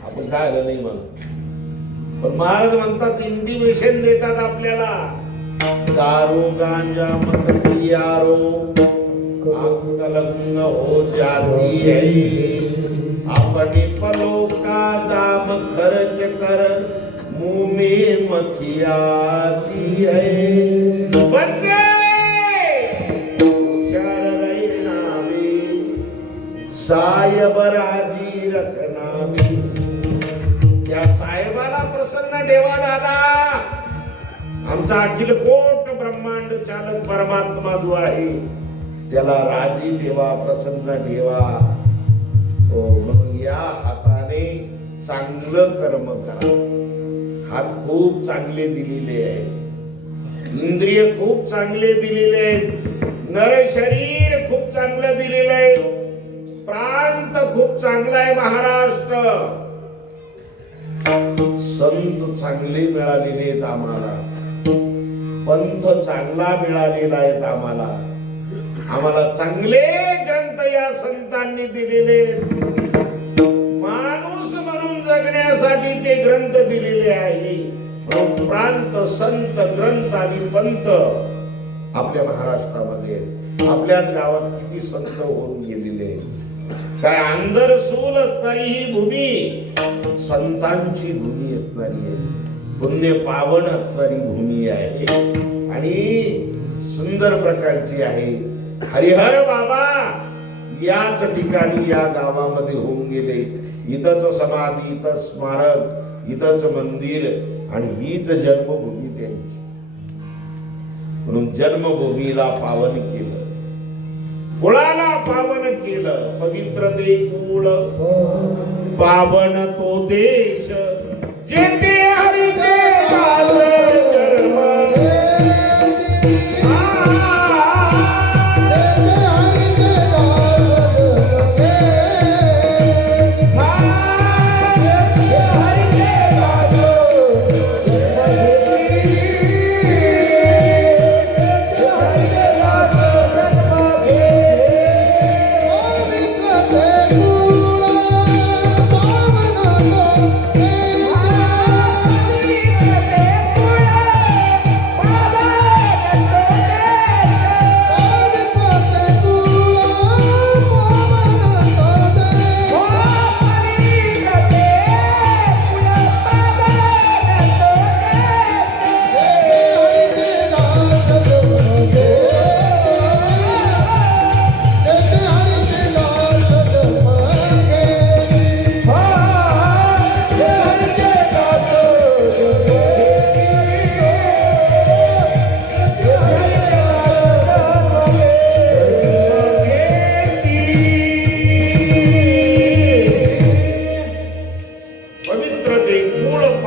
आपण काय आलं नाही म्हणत, पण महाराज म्हणतात इंडिमेशन देतात आपल्याला, दारू गांजा मत पियारो अक्कलंग हो जाती है, अपने पलों का दाम खर्च कर मुंह में मक्खियाँ आती है. बंदे हुशार रहना भी, साहेब राजी रखना भी. या साहेबाला प्रसन्न ठेवा दादा. आमचा अखिल कोट ब्रह्मांड चालक परमात्मा जो आहे त्याला राजी ठेवा, प्रसन्न ठेवा. म्हणून या हाताने चांगलं कर्म करा. हात खूप चांगले दिलेले आहेत, इंद्रिय खूप चांगले दिलेले आहेत, नर शरीर खूप चांगलं दिलेलं आहे, प्रांत खूप चांगला आहे महाराष्ट्र, संत चांगले मिळालेले आहेत आम्हाला, पंथ चांगला मिळालेला आहे आम्हाला, आम्हाला चांगले ग्रंथ या संतांनी दिलेले, माणूस म्हणून जगण्यासाठी ते ग्रंथ दिलेले आहे. प्रांत, संत, ग्रंथ आणि पंथ आपल्या महाराष्ट्रामध्ये, आपल्याच गावात किती संत होऊन गेलेले. काय अंधर सूल तरीही भूमी संतांची भूमी असणारी आहे, पुण्य पावन असणारी भूमी आहे आणि सुंदर प्रकारची आहे. हरिहर बाबा याच ठिकाणी या गावामध्ये होऊन गेले. इथंच समाधी, इथं स्मारक, इथंच मंदिर आणि हीच जन्मभूमी त्यांची. म्हणून जन्मभूमीला पावन केलं, कुळाला पावन केलं. पवित्र ते कुळ, पावन तो देश, जेथे हरिचे Hey!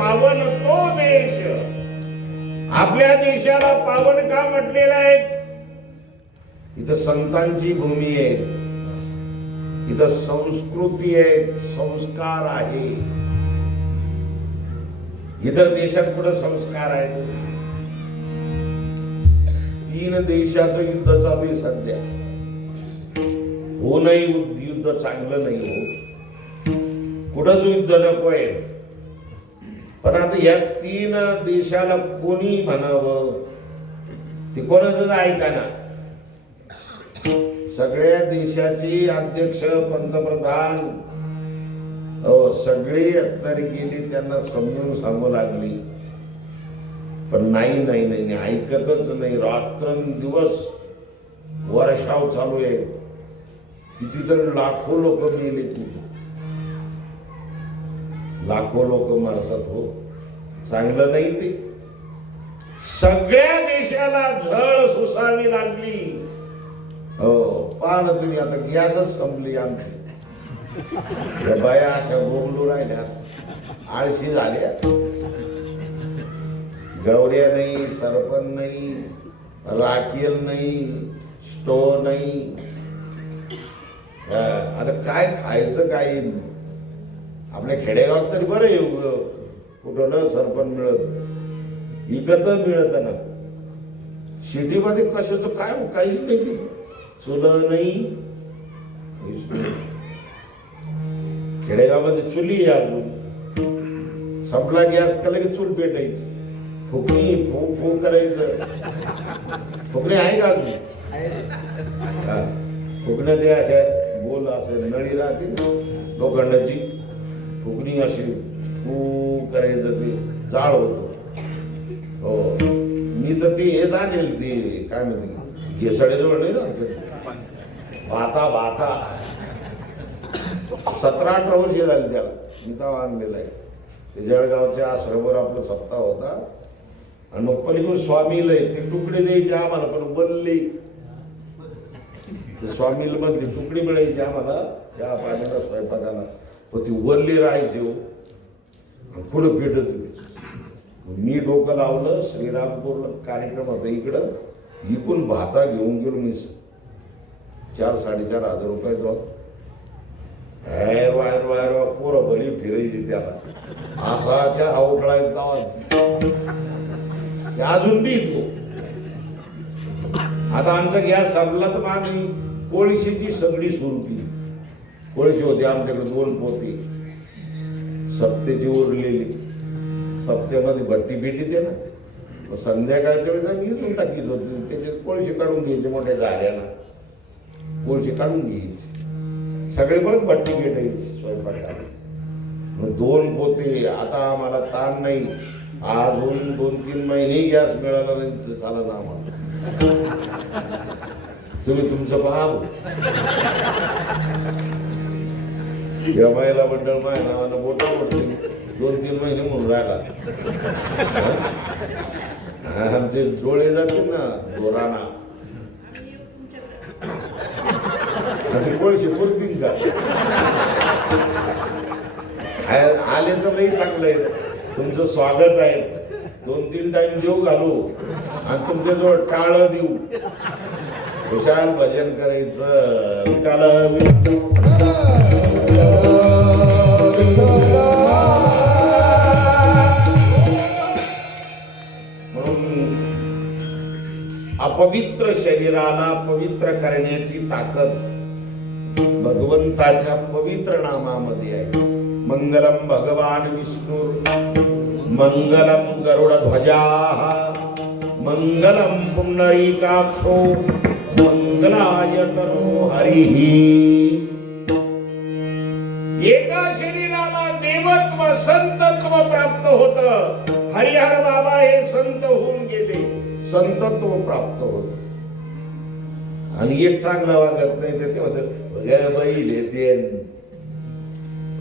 पावन तो देश. आपल्या देशाला पावन का म्हटलेलं आहे? इथं संतांची भूमी आहे, इथं संस्कृती आहे, संस्कार आहे. इतर देशात कुठं संस्कार आहे? 3 देशाचं युद्ध चालू आहे सध्या. हो नाही युद्ध चांगलं नाही हो, कुठंच युद्ध नको आहे. पण आता या 3 देशाला कोणी म्हणावं ते कोणाच ऐका ना. सगळ्या देशाची अध्यक्ष, पंतप्रधान सगळी तरी गेली, त्यांना समजून सांगू लागली, पण नाही ऐकतच नाही. रात्रंदिवस वर्षाव चालू आहे. कितीतरी लाखो लोक मेले, लाखो लोक मरतात हो. चांगलं नाही ते. सगळ्या देशाला झळ सोसावी लागली. हो पहा ना तुम्ही, आता गॅसच संपली आमची. या बाया अशा बोंबलू राहिल्या, आळशी झाल्या. गौऱ्या नाही, सरपण नाही, राखेल नाही, स्टोव नाही. आता काय खायचं काय? आपल्या खेडेगावात तरी बरं येऊ, कुठं न सरपण मिळत, इकत मिळत ना. सिटीमध्ये कशाचं काय काहीच नाही. चुलं नाही, खेडेगावामध्ये चुली आहे अजून. संपला गॅस का लगेच चूल पेटायची, फुकणी फू फू करायचं. फुकणी आहे का अजून? फुकण्या ते अशा बोल असे नळी राहते लोखंडाची, फुकणी अशी फू करायचं, ते जाळ होतो. हो मी तर ते हे जाणेल, ते काय म्हणते घेसाड्याजवळ नाही ना भाता भाता. 17-18 वर्ष झाली त्याला. सीता आणलेला आहे ते जळगावच्या आश्रमावर आपला सप्ताह होता. आणि मग पलीकडून स्वामीला ते तुकडे द्यायचे आम्हाला, पण बोलले स्वामीला मधली तुकडी मिळायची आम्हाला चहा पाण्याला स्वयंपाकाला. व ती वल्ली राहायची हो, पुढं पेटत होती. मी डोकं लावलं, श्रीरामपूरला कार्यक्रम होता इकडं, इकून भाता घेऊन गेलो मी. 4-4.5 हजार रुपये तो. वायर पोरं भली फिरायची त्याला, असाच्या अवकळायचा अजून बी तो. आता आमचा गॅस संपला तर मग आम्ही कोळशीची सगळी सुरू केली. कोळशी होती आमच्याकडे 2 पोती सप्त्याची उरलेली. सप्त्यामध्ये भट्टी भेटी दे ना, संध्याकाळच्या वेळेस आम्ही इथून टाकीत होतो. त्याच्यात कोळशी काढून घ्यायची, मोठ्या झाऱ्यानं कोळशी काढून घ्यायची. सगळे परत भट्टी भेटायची स्वयंपाकाला. मग 2 पोते. आता आम्हाला ताण नाही, अजून 2-3 महिने गॅस मिळाला नाही तर चालत आम्हाला. तुम्ही तुमचं पहा. या बायला बंडल माय नावानं बोटा पडते 2-3 महिने म्हणून राहिला. आमचे डोळे जातील ना जोराना. कोळशी पुरतील का? आले तर नाही चांगलं आहे. तुमचं स्वागत आहे. 2-3 टाइम जेव घालू आणि तुमच्याजवळ टाळ देऊ. खुशाल भजन करायचं. म्हणून अपवित्र शरीराला पवित्र करण्याची ताकद भगवंताच्या पवित्र नामामध्ये आहे. मंगलम भगवान विष्णू, मंगलम गरुडध्वजा, मंगलम पुंडरीकाक्षो, मंगलाय तनो हरिः. एका शरीराला देवत्व संतत्व प्राप्त होत. हरिहर बाबा हे संत होऊन गेले, संतत्व प्राप्त होत. आणि एक चांगलं वागत नाही तर ते होत बैल येते,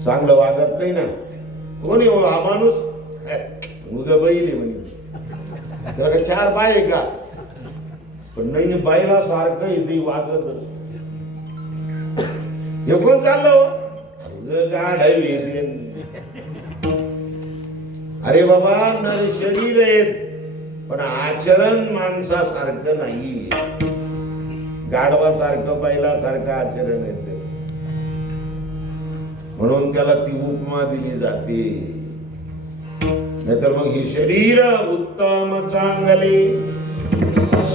चांगलं वागत नाही ना. कोणी हो हा माणूस उद्या बैल आहे म्हणे, त्याला का 4 पाय आहे का? पण नाही बाईला सारखं येते वागत. हे कोण चाललं हो? गाढ येते. अरे बाबा नर शरीर आहेत पण आचरण माणसासारखं नाही, गाढवासारखं बैलासारखं आचरण आहे त्याचं. म्हणून त्याला ती उपमा दिली जाते. नाहीतर मग हे शरीर उत्तम चांगले,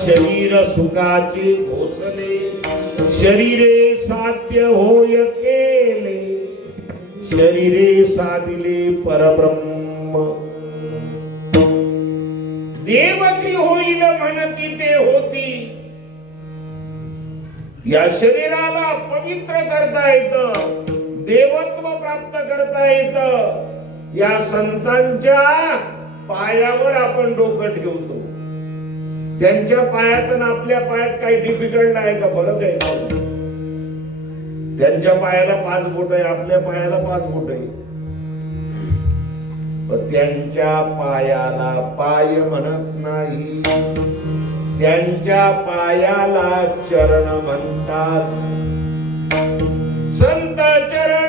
शरीर सुखाचे घोसले, शरीरे साध्य होय केले, शरीरे साधिले परब्रह्म. देवची होईल म्हणती ते होती. या शरीराला पवित्र करता येतं, देवत्व प्राप्त करता येतं. या संतांच्या पायावर आपण डोकं ठेवतो. त्यांच्या पायात आणि आपल्या पायात काही डिफिकल्ट नाही का, फरक आहे का? त्यांच्या पायाला 5 बोट आहे, आपल्या पायाला 5 बोट आहे. पण त्यांच्या पायाला पाय म्हणत नाही, त्यांच्या पायाला चरण म्हणतात. संत चरण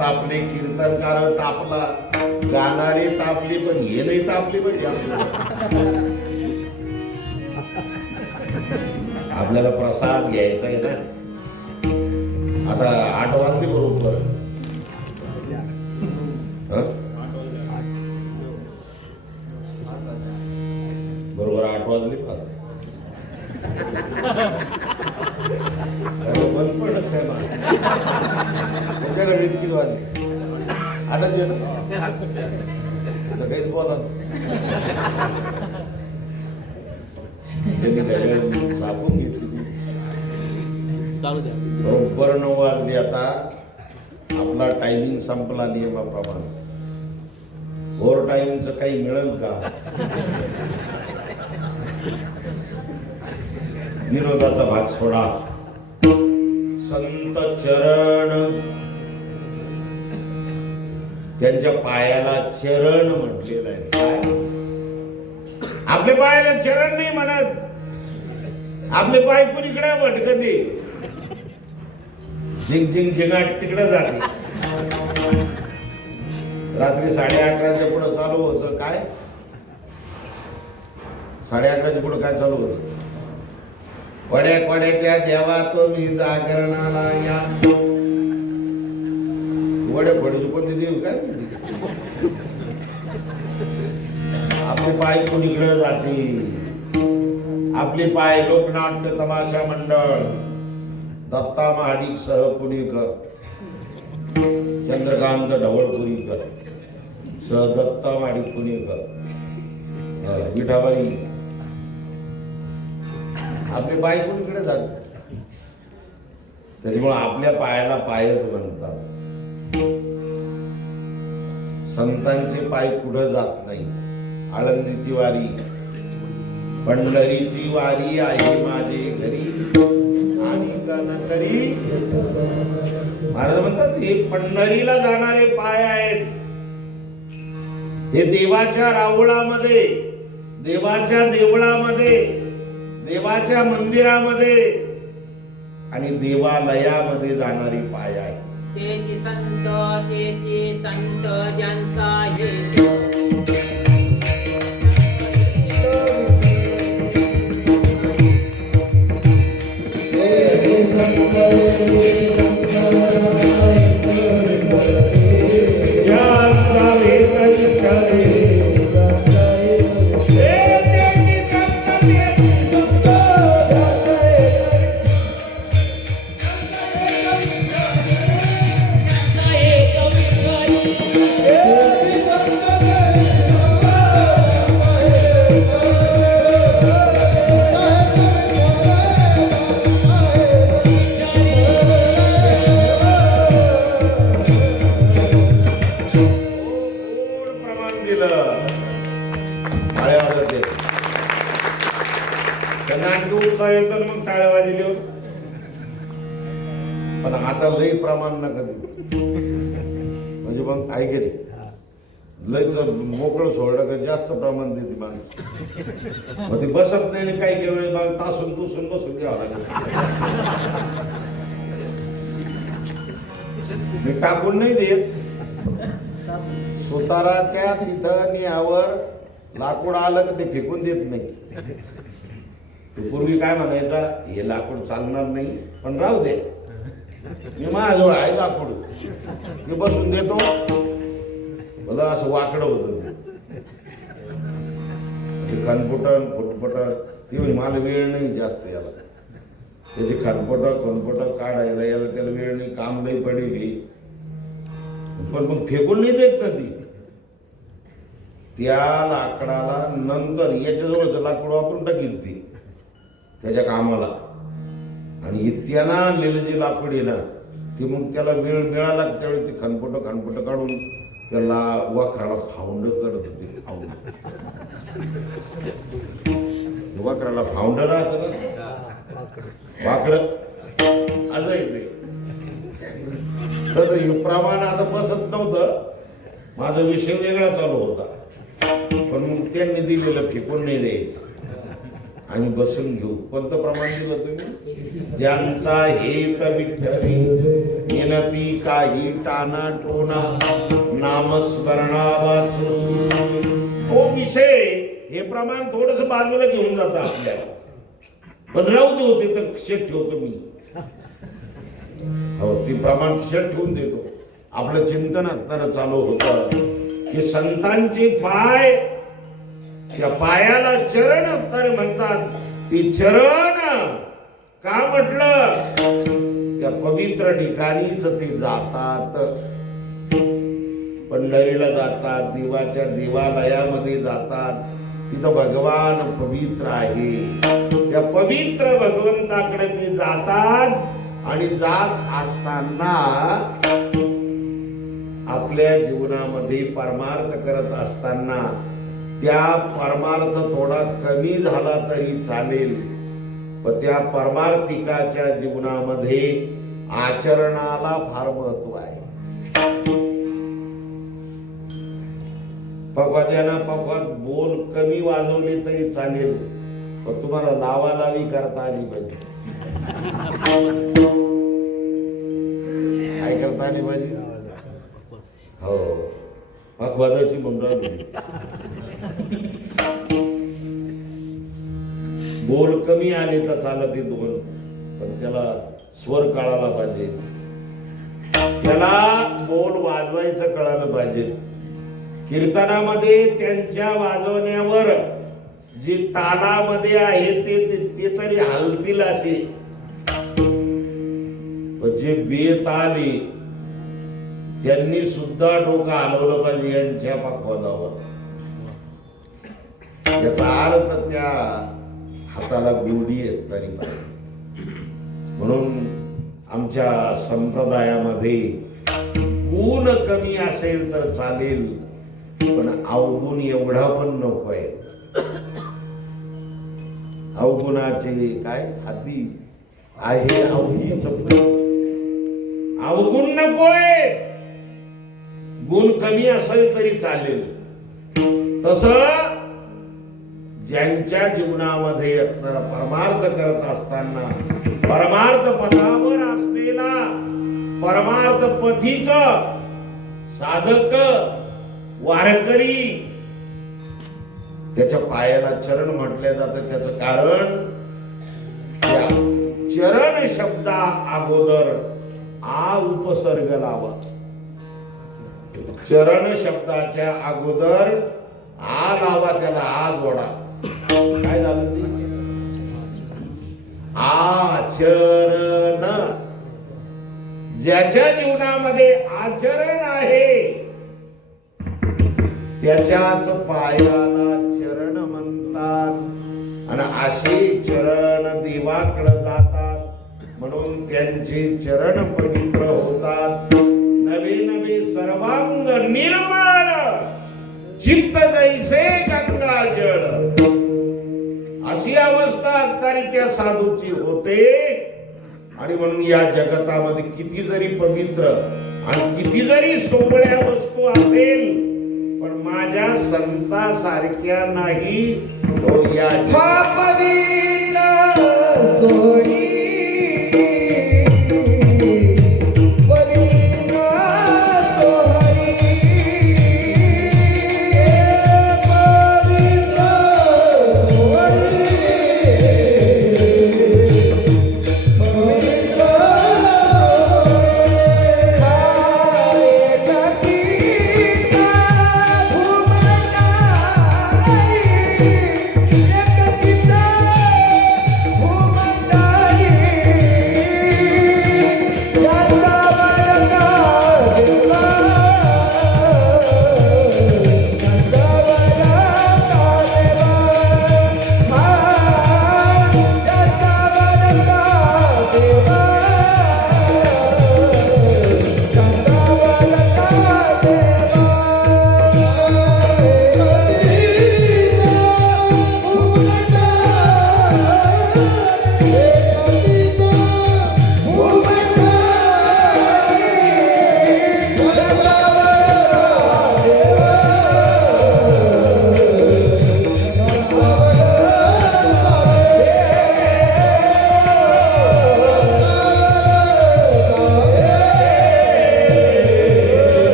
तापले, कीर्तनकार तापला, गाणारे तापले, पण हे नाही तापले पाहिजे आपल्याला प्रसाद घ्यायचा आहे ना. आता 8 वाजले बरोबर, बरोबर 8 वाजले. बंद पडत काय माझ्याकडे इतकी वाजली 8च आहे ना, आता काहीच बोला कापून घेतली. बरोबर 9 वाजले. आता आपला टायमिंग संपला नियमाप्रमाणे. ओव्हर टाइमचं काही मिळेल का? विनोदाचा भाग सोडा. संत चरण, त्यांच्या पायाला चरण म्हटलेलं आहे. आपल्या पायाला चरण नाही म्हणत, आपले पाय कुणीकडे भटकते, झिंग झिंग झिंगाट तिकडे जाते. रात्री 11:30च्या पुढे चालू होतं काय, 11:30च्या पुढे काय चालू होतं? वड्या कोड्याच्या देवा तो मी जागरणाला या. वड्या फोडीची कोणती देव काय? आपले पाय कोणीकडे जाते, आपले पाय लोकनाट्य तमाशा मंडळ, दत्ता महाडिक सह पुणेकर, चंद्रकांत ढवळपुरीकर दत्ता माडी पुणेकर, विठाबाई आपले बायकोकडे जात. त्याच्यामुळे आपल्या पायाला पायच म्हणतात. संतांचे पाय कुठं जात नाही. आळंदीची वारी, पंढरीची वारी आहे माझे घरी आणि न करी. महाराज म्हणतात हे पंढरीला जाणारे पाय आहेत. हे देवाच्या राऊळामध्ये, देवाच्या देवळामध्ये, देवाच्या मंदिरामध्ये आणि देवालयामध्ये जाणारी पाय आहे. तेची संत ज्यांचा हे पण आता लई प्रमाण नका देऊ. म्हणजे मग ऐके लय मोकळं सोडलं का जास्त प्रमाण देते माणूस. मग ती बसत नाही. काही वेळेस मला तासून तुसून बसून घ्यावं लागेल. मी टाकून नाही देत. सुताराच्या तिथं नियावर लाकूड आलं का ते फेकून देत नाही. पूर्वी काय म्हणायचा, हे लाकूड चालणार नाही पण राहू दे, मी माझ्याजवळ आहे लाकूड, मी बसून देतो. मला असं वाकडं होतं ते खनपटन फुटपट. ते मला वेळ नाही जास्त याला, त्याची खनपट काढायला याला त्याला वेळ नाही. काम नाही पडेल पण मग फेकून नाही देत ना ती. त्या लाकडाला नंतर याच्याजवळचं लाकूड वापरून टाकील ती त्याच्या कामाला. आणि त्यानं आणलेलं जे लाकूड आहे ना ते मग त्याला वेळ मिळाला त्यावेळी ते खनपट काढून त्याला वाकराला फाउंड करत होते. वाकराला फाउंड राहत ना, वाकड असं येते. तसं हे प्रमाण आता बसत नव्हतं. माझा विषय वेगळा चालू होता. पण मग त्यांनी दिलेलं फेकून नाही द्यायचं आणि बसून घेऊ. कोणतं प्रमाण दिलं तुम्ही? ज्यांचा हेत विठ्ठली येनती काही टाना टोना नामस्मरणा वाचून. तो विषय हे प्रमाण थोडस बाजूला घेऊन जातं आपल्याला. पण राहू दे होते तर शेत ठेवतो मी. हो ती प्रमाण शेत ठेवून देतो. आपलं चिंतन असणारं चालू होतं की संतांचे पाय, त्या पायाला चरण असणारे म्हणतात. ते चरण का म्हटलं, त्या पवित्र ठिकाणीच ते जातात. पंढरीला जातात, देवाच्या देवालयामध्ये जातात. तिथं भगवान पवित्र आहे. त्या पवित्र भगवंताकडे ते जातात. आणि जात असताना आपल्या जीवनामध्ये परमार्थ करत असताना त्या परमार्थ थोडा कमी झाला तरी चालेल, पण त्या परमार्थिकाच्या जीवनामध्ये आचरणाला फार महत्व आहे. पकवात बोल कमी वाजवले तरी चालेल, पण तुम्हाला लावालावी करता आली पाहिजे. काय करता आली पाहिजे. हो पकवादाची मंडळ. बोल कमी आले तर चालत आहे दोन, पण त्याला स्वर कळायला पाहिजे. त्याला बोल वाजवायचं कळालं पाहिजे. कीर्तनामध्ये त्यांच्या वाजवण्यावर जे तालामध्ये आहे ते तरी हलतील असे, जे बेताले त्यांनी सुद्धा डोकं हलवलं पाहिजे यांच्या पक्वादावर. याचा अर्थ त्या हाताला गोडी आहे तरी पाहिजे. म्हणून आमच्या संप्रदायामध्ये गुण कमी असेल तर चालेल, पण अवगुण एवढा पण नको आहे. अवगुणाचे काय हाती आहे अवगुण नकोय. गुण कमी असेल तरी चालेल. तस ज्यांच्या जीवनामध्ये परमार्थ करत असताना परमार्थ पदावर असलेला परमार्थ पथिक साधक वारकरी, त्याच्या पायाला चरण म्हटले जातं. त्याचं कारण त्या चरण शब्दा अगोदर आ उपसर्ग लावा. चरण शब्दाच्या अगोदर आ लावा, त्याला आ जोडा. काय झालं ते? आचरण. ज्याच्या जीवनामध्ये आचरण आहे त्याच्याच पायाला चरण म्हणतात. आणि असे चरण देवाकडे जातात म्हणून त्यांचे चरण पवित्र होतात. नवे नवे सर्वांग निर्मळ चित्त जैसे गंगा जळ, अशी अवस्था तरी त्या साधूची होते. आणि म्हणून या जगतामध्ये किती जरी पवित्र आणि किती जरी सोहळ्या वस्तू असेल, पण माझ्या संतासारख्या नाही तो या सोडी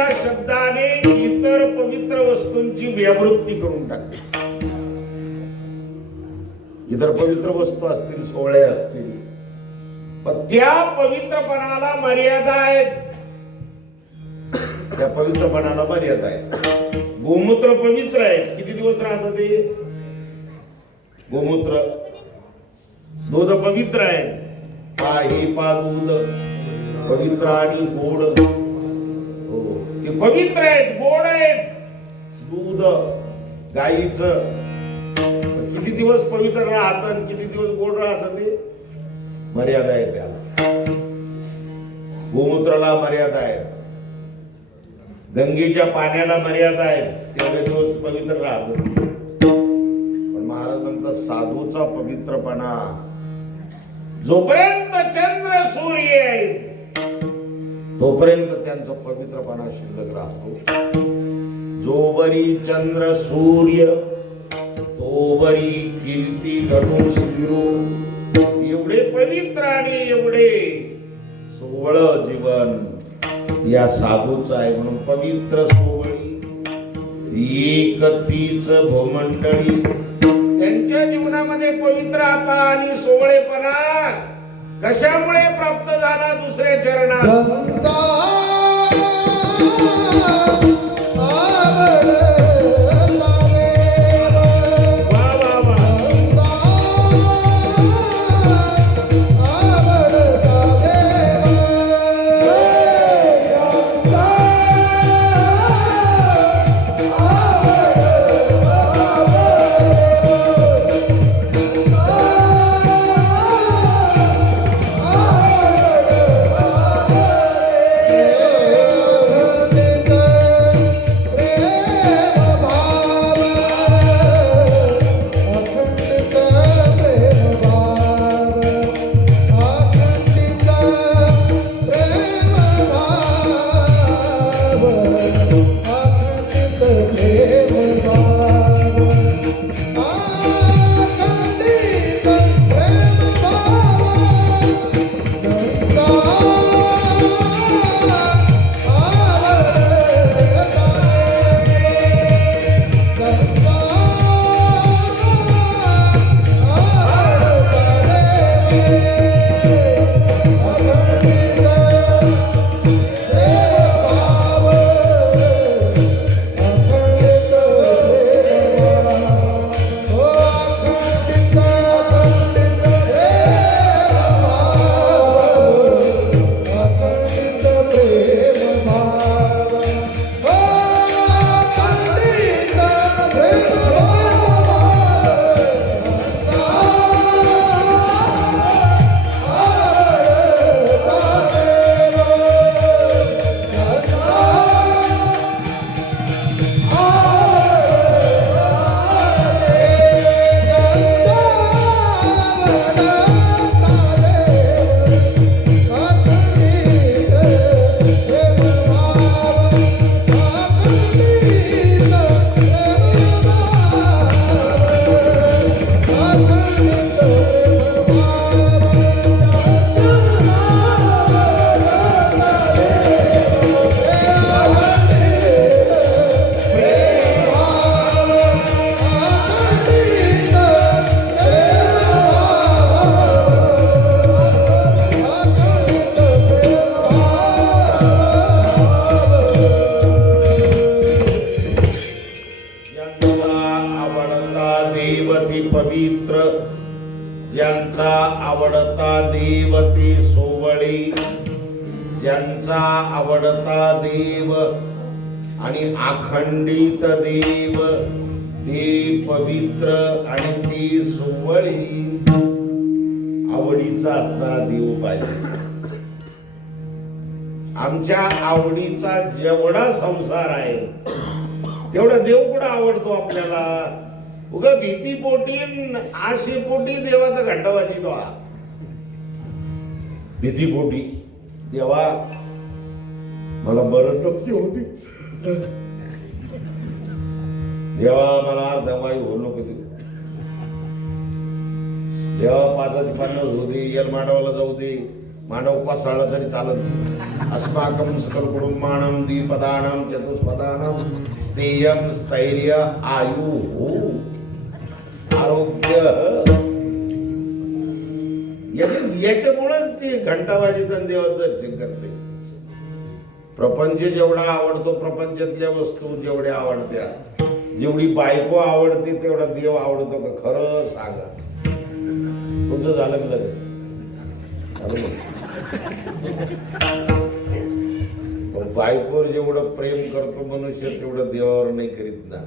या शब्दाने इतर पवित्र वस्तूंची व्यावृत्ती करून टाकते. इतर पवित्र वस्तू असतील, सोहळे असतील, पण त्या पवित्रपणाला मर्यादा आहेत. त्या पवित्रपणाला मर्यादा आहे. गोमूत्र पवित्र आहे. किती दिवस राहतं ते गोमूत्र? दूध पवित्र आहे. पा दूध पवित्र आणि गोड. हो, ते पवित्र आहेत, गोड आहेत. दूध गाईचं किती दिवस पवित्र राहतं, किती दिवस गोड राहतं, ते मर्यादा आहे. त्याला गोमूत्राला मर्यादा आहे. गंगेच्या पाण्याला मर्यादा आहे. तेवढे दिवस पवित्र राहत. पण महाराज म्हणतात साधूचा पवित्रपणा जोपर्यंत चंद्र सूर्य आहे तोपर्यंत त्यांचा पवित्रपणा शिल्लक राहतो. जोवरी चंद्र सूर्य तोवरी कीर्ती गणू शिरो. एवढे पवित्र आणि एवढे सोवळ जीवन या साधूचं आहे. म्हणून पवित्र सोवळी एकतीच भूमंडळी. त्यांच्या जीवनामध्ये पवित्रता आणि सोवळेपणा कशामुळे प्राप्त झाला? दुसऱ्या चरणात पवित्र, ज्यांचा आवडता देव ते सोवळे, ज्यांचा आवडता देव आणि अखंडित देव ते पवित्र आणि ते सोवळे. आवडीचा आता देव पाहिजे. आमच्या आवडीचा जेवढा संसार आहे तेवढा देव कुठं आवडतो आपल्याला? उगा भीतीपोटी आशेपोटी देवाचा घंटाबाजी तो. भीतीपोटी देवा मला बरं टक्के होती, देवा मला दवाई होऊ नको, देवा 5-50 होऊ दे, येल मांडवाला जाऊ दे, मांडव कोसळला तरी चालत. अस्माकं सकल कुटुंबानां द्विपदानां चतुष्पदानां स्थेयं स्थैर्य आयु आरोग्य याच्यामुळेच ती घंटावाजीतन देवाचं दर्शन करते. प्रपंच जेवढा आवडतो, प्रपंचातल्या वस्तू जेवढ्या आवडत्या, जेवढी बायको आवडते तेवढा देव आवडतो का? खरं सांगा. तुमचं झालं का लगेच? बायकोवर जेवढं प्रेम करतो मनुष्य तेवढं देवावर नाही करीत ना.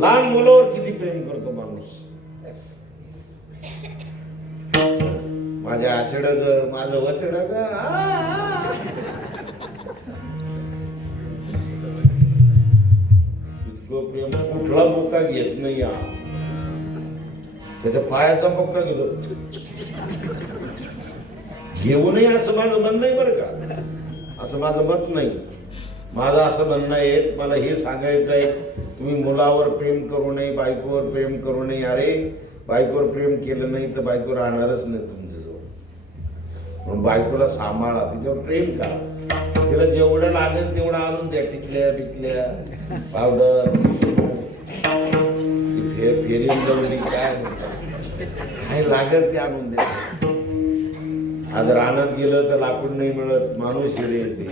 लहान मुलावर किती प्रेम करतो माणूस. माझ्या आचड ग, माझं वचड ग, इतकं प्रेम कुठला मोका घेत नाही. त्याच्या पायाचा मोका घेतो. घेऊ नये असं माझं म्हणणं नाही बरं का, असं माझं मत नाही. माझं असं म्हणणं आहे, मला हे सांगायचं आहे, तुम्ही मुलावर प्रेम करू नये, बायकोवर प्रेम करू नये. अरे बायकोवर प्रेम केलं नाही तर बायको राहणारच नाही तुमच्याजवळ. म्हणून बायकोला सांभाळा, तिच्यावर प्रेम करा. तिला जेवढं लागेल तेवढं आणून द्या. टिकल्या बिकल्या पावडर फेरीन जवळी काय लागेल ते आणून द्या. आज रानात गेलं तर लाकूड नाही मिळत, माणूस हिरे येते.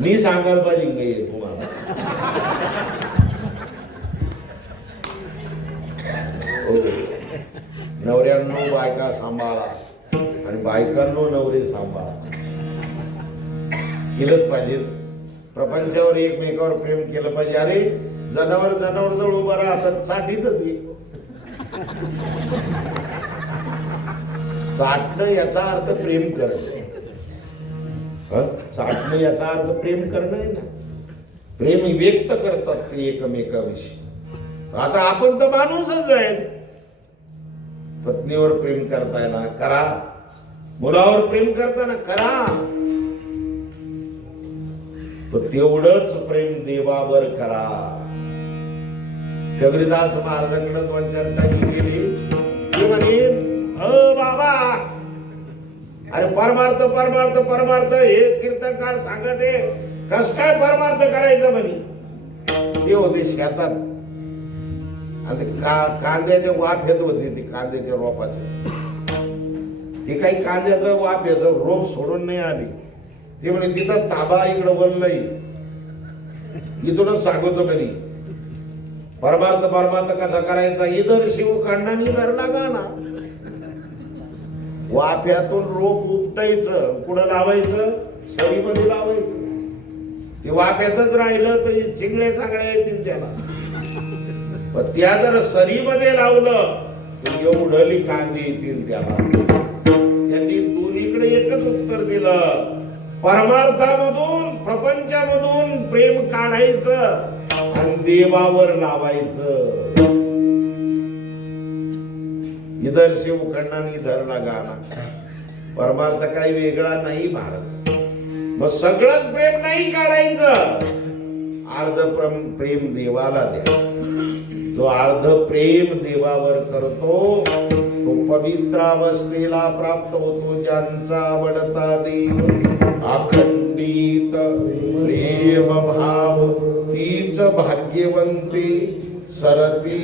मी सांगायला पाहिजे काही तुम्हाला. नवऱ्यांनो बायका सांभाळा आणि बायकांनो नवरे सांभाळा. केलंच पाहिजे. प्रपंचावर एकमेकावर प्रेम केलं पाहिजे. अरे जनावर जवळ उभं राहतात, साठीतच ये. साठणं याचा अर्थ प्रेम करणं. साठणं याचा अर्थ प्रेम करणं आहे ना. प्रेम व्यक्त करतात ते एकमेकाविषयी. आता आपण तर माणूसच आहे. पत्नीवर प्रेम करताय ना, करा. मुलावर प्रेम करताना करा. तेवढंच प्रेम देवावर करा. कबीरदास महाराजांकडे 2-4 टाकी गेली. ते म्हणे, बाबा अरे परमार्थ परमार्थ परमार्थ हे कीर्तनकार सांगत आहे, कस काय परमार्थ करायचं म्हणे. ते होते शेतात आणि कांद्याच्या वाफ येत होते. ती कांद्याच्या रोपाचे ते काही कांद्याचं वाफ याचं रोप सोडून नाही आली. ते म्हणे तिथं ताबा इकडं वरलंय. इथूनच सांगतो म्हणे परमार्थ परमार्थ कसा करायचा. इधर शिव काढणा इधर लागा ना. वाफ्यातून रोप उपटायचं, कुठं लावायचं, सरीमध्ये लावायचं. ते वाफ्यातच राहिलं तर चिंगळे चांगळे येतील त्याला. पण त्या जर सरीमध्ये लावलं तर एवढली कांदे येतील त्याला. त्यांनी दोन्हीकडे एकच उत्तर दिलं, परमार्थामधून प्रपंचामधून प्रेम काढायचं आणि देवावर लावायचं. इधर शिव खंडानी धरला गाणा. परमार्थ काही वेगळा नाही भारत. मग सगळंच प्रेम नाही काढायचं. अर्ध प्रेम देवाला द्या. जो अर्ध प्रेम देवावर करतो तो पवित्र अवस्थेला प्राप्त होतो. ज्यांचा आवडता देव अखंडित प्रेम भाव तीच भाग्यवंती सरती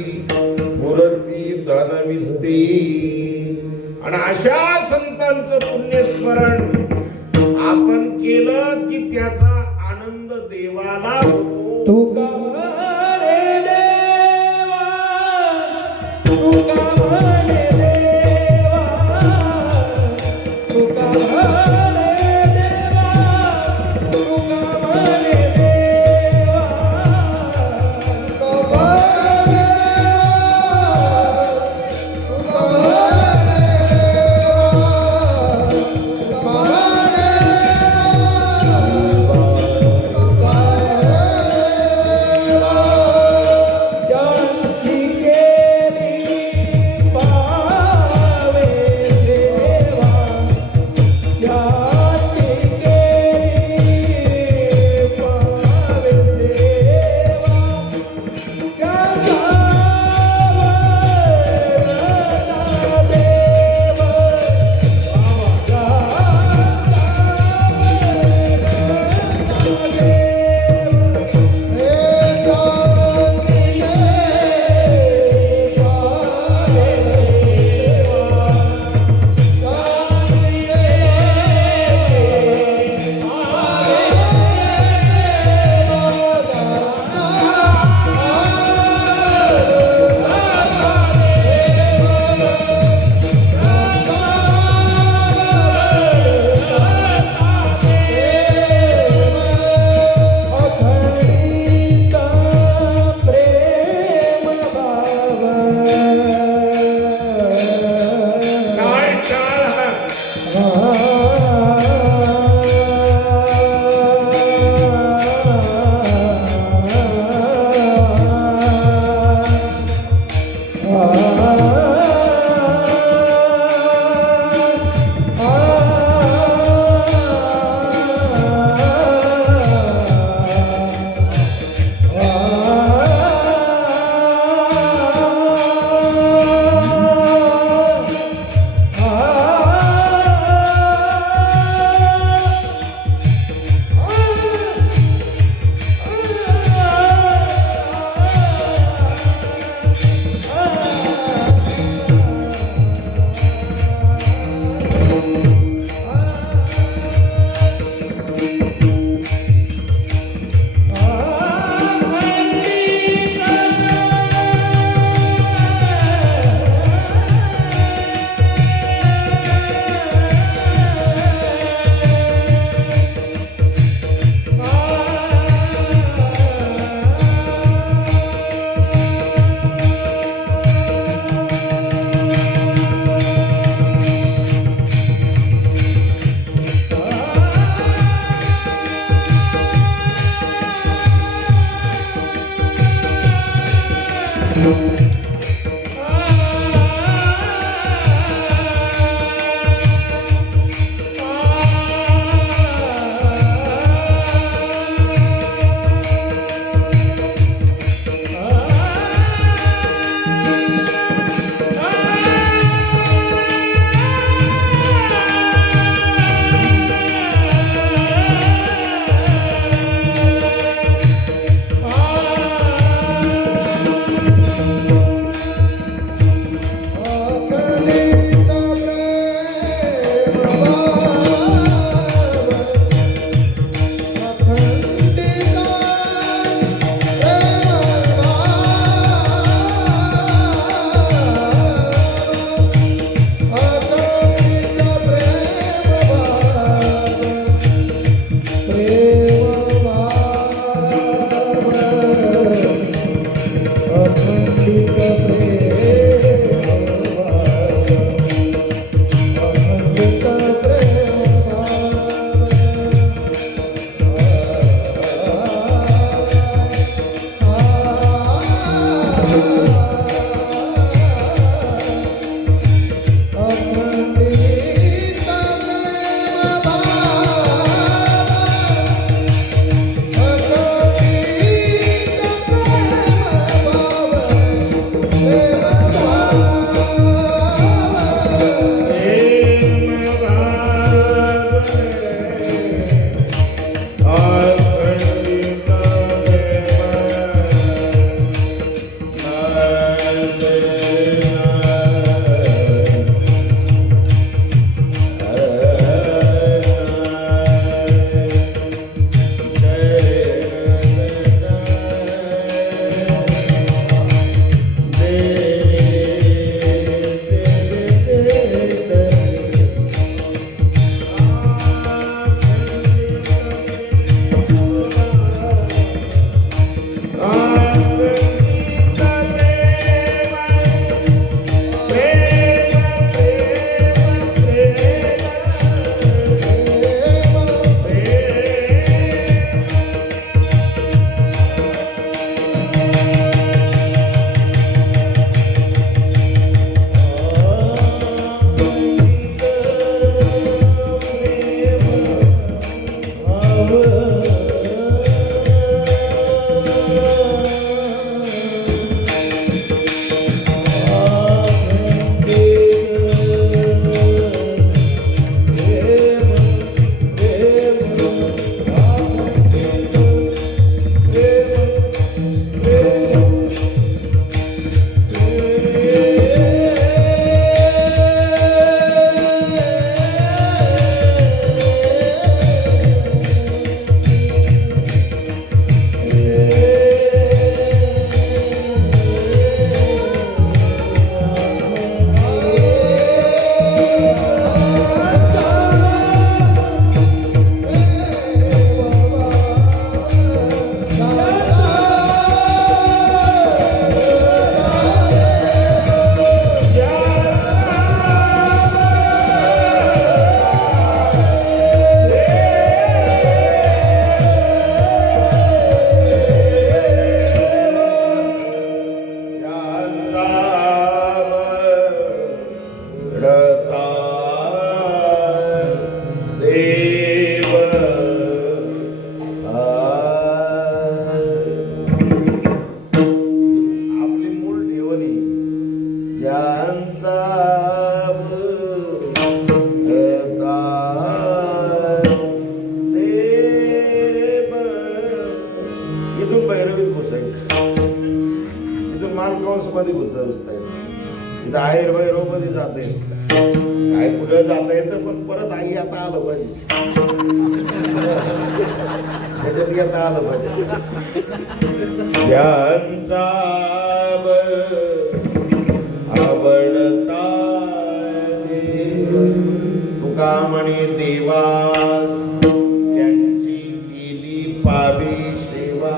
मूर्ती धनविद्ये. आणि अशा संतांचं पुण्यस्मरण आपण केलं की त्याचा आनंद देवाला होतो. तुका म्हणे देवा, तुका म्हणे देवा, तुका म्हणे देवा, तुका म्हणे देवा, तुका म्हणे देवा, तुका म्हणे मध्ये इथं आहे मध्ये जाते काय कुठं जाता येतं पण परत आई आता आलं पाहिजे त्याच्यात येता आलं पाहिजे यांचा आवडता तुका म्हणे देवा त्यांची केली पावी सेवा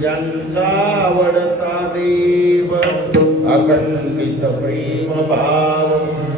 ज्यांचा आवडता देव अखंडित प्रेम भाव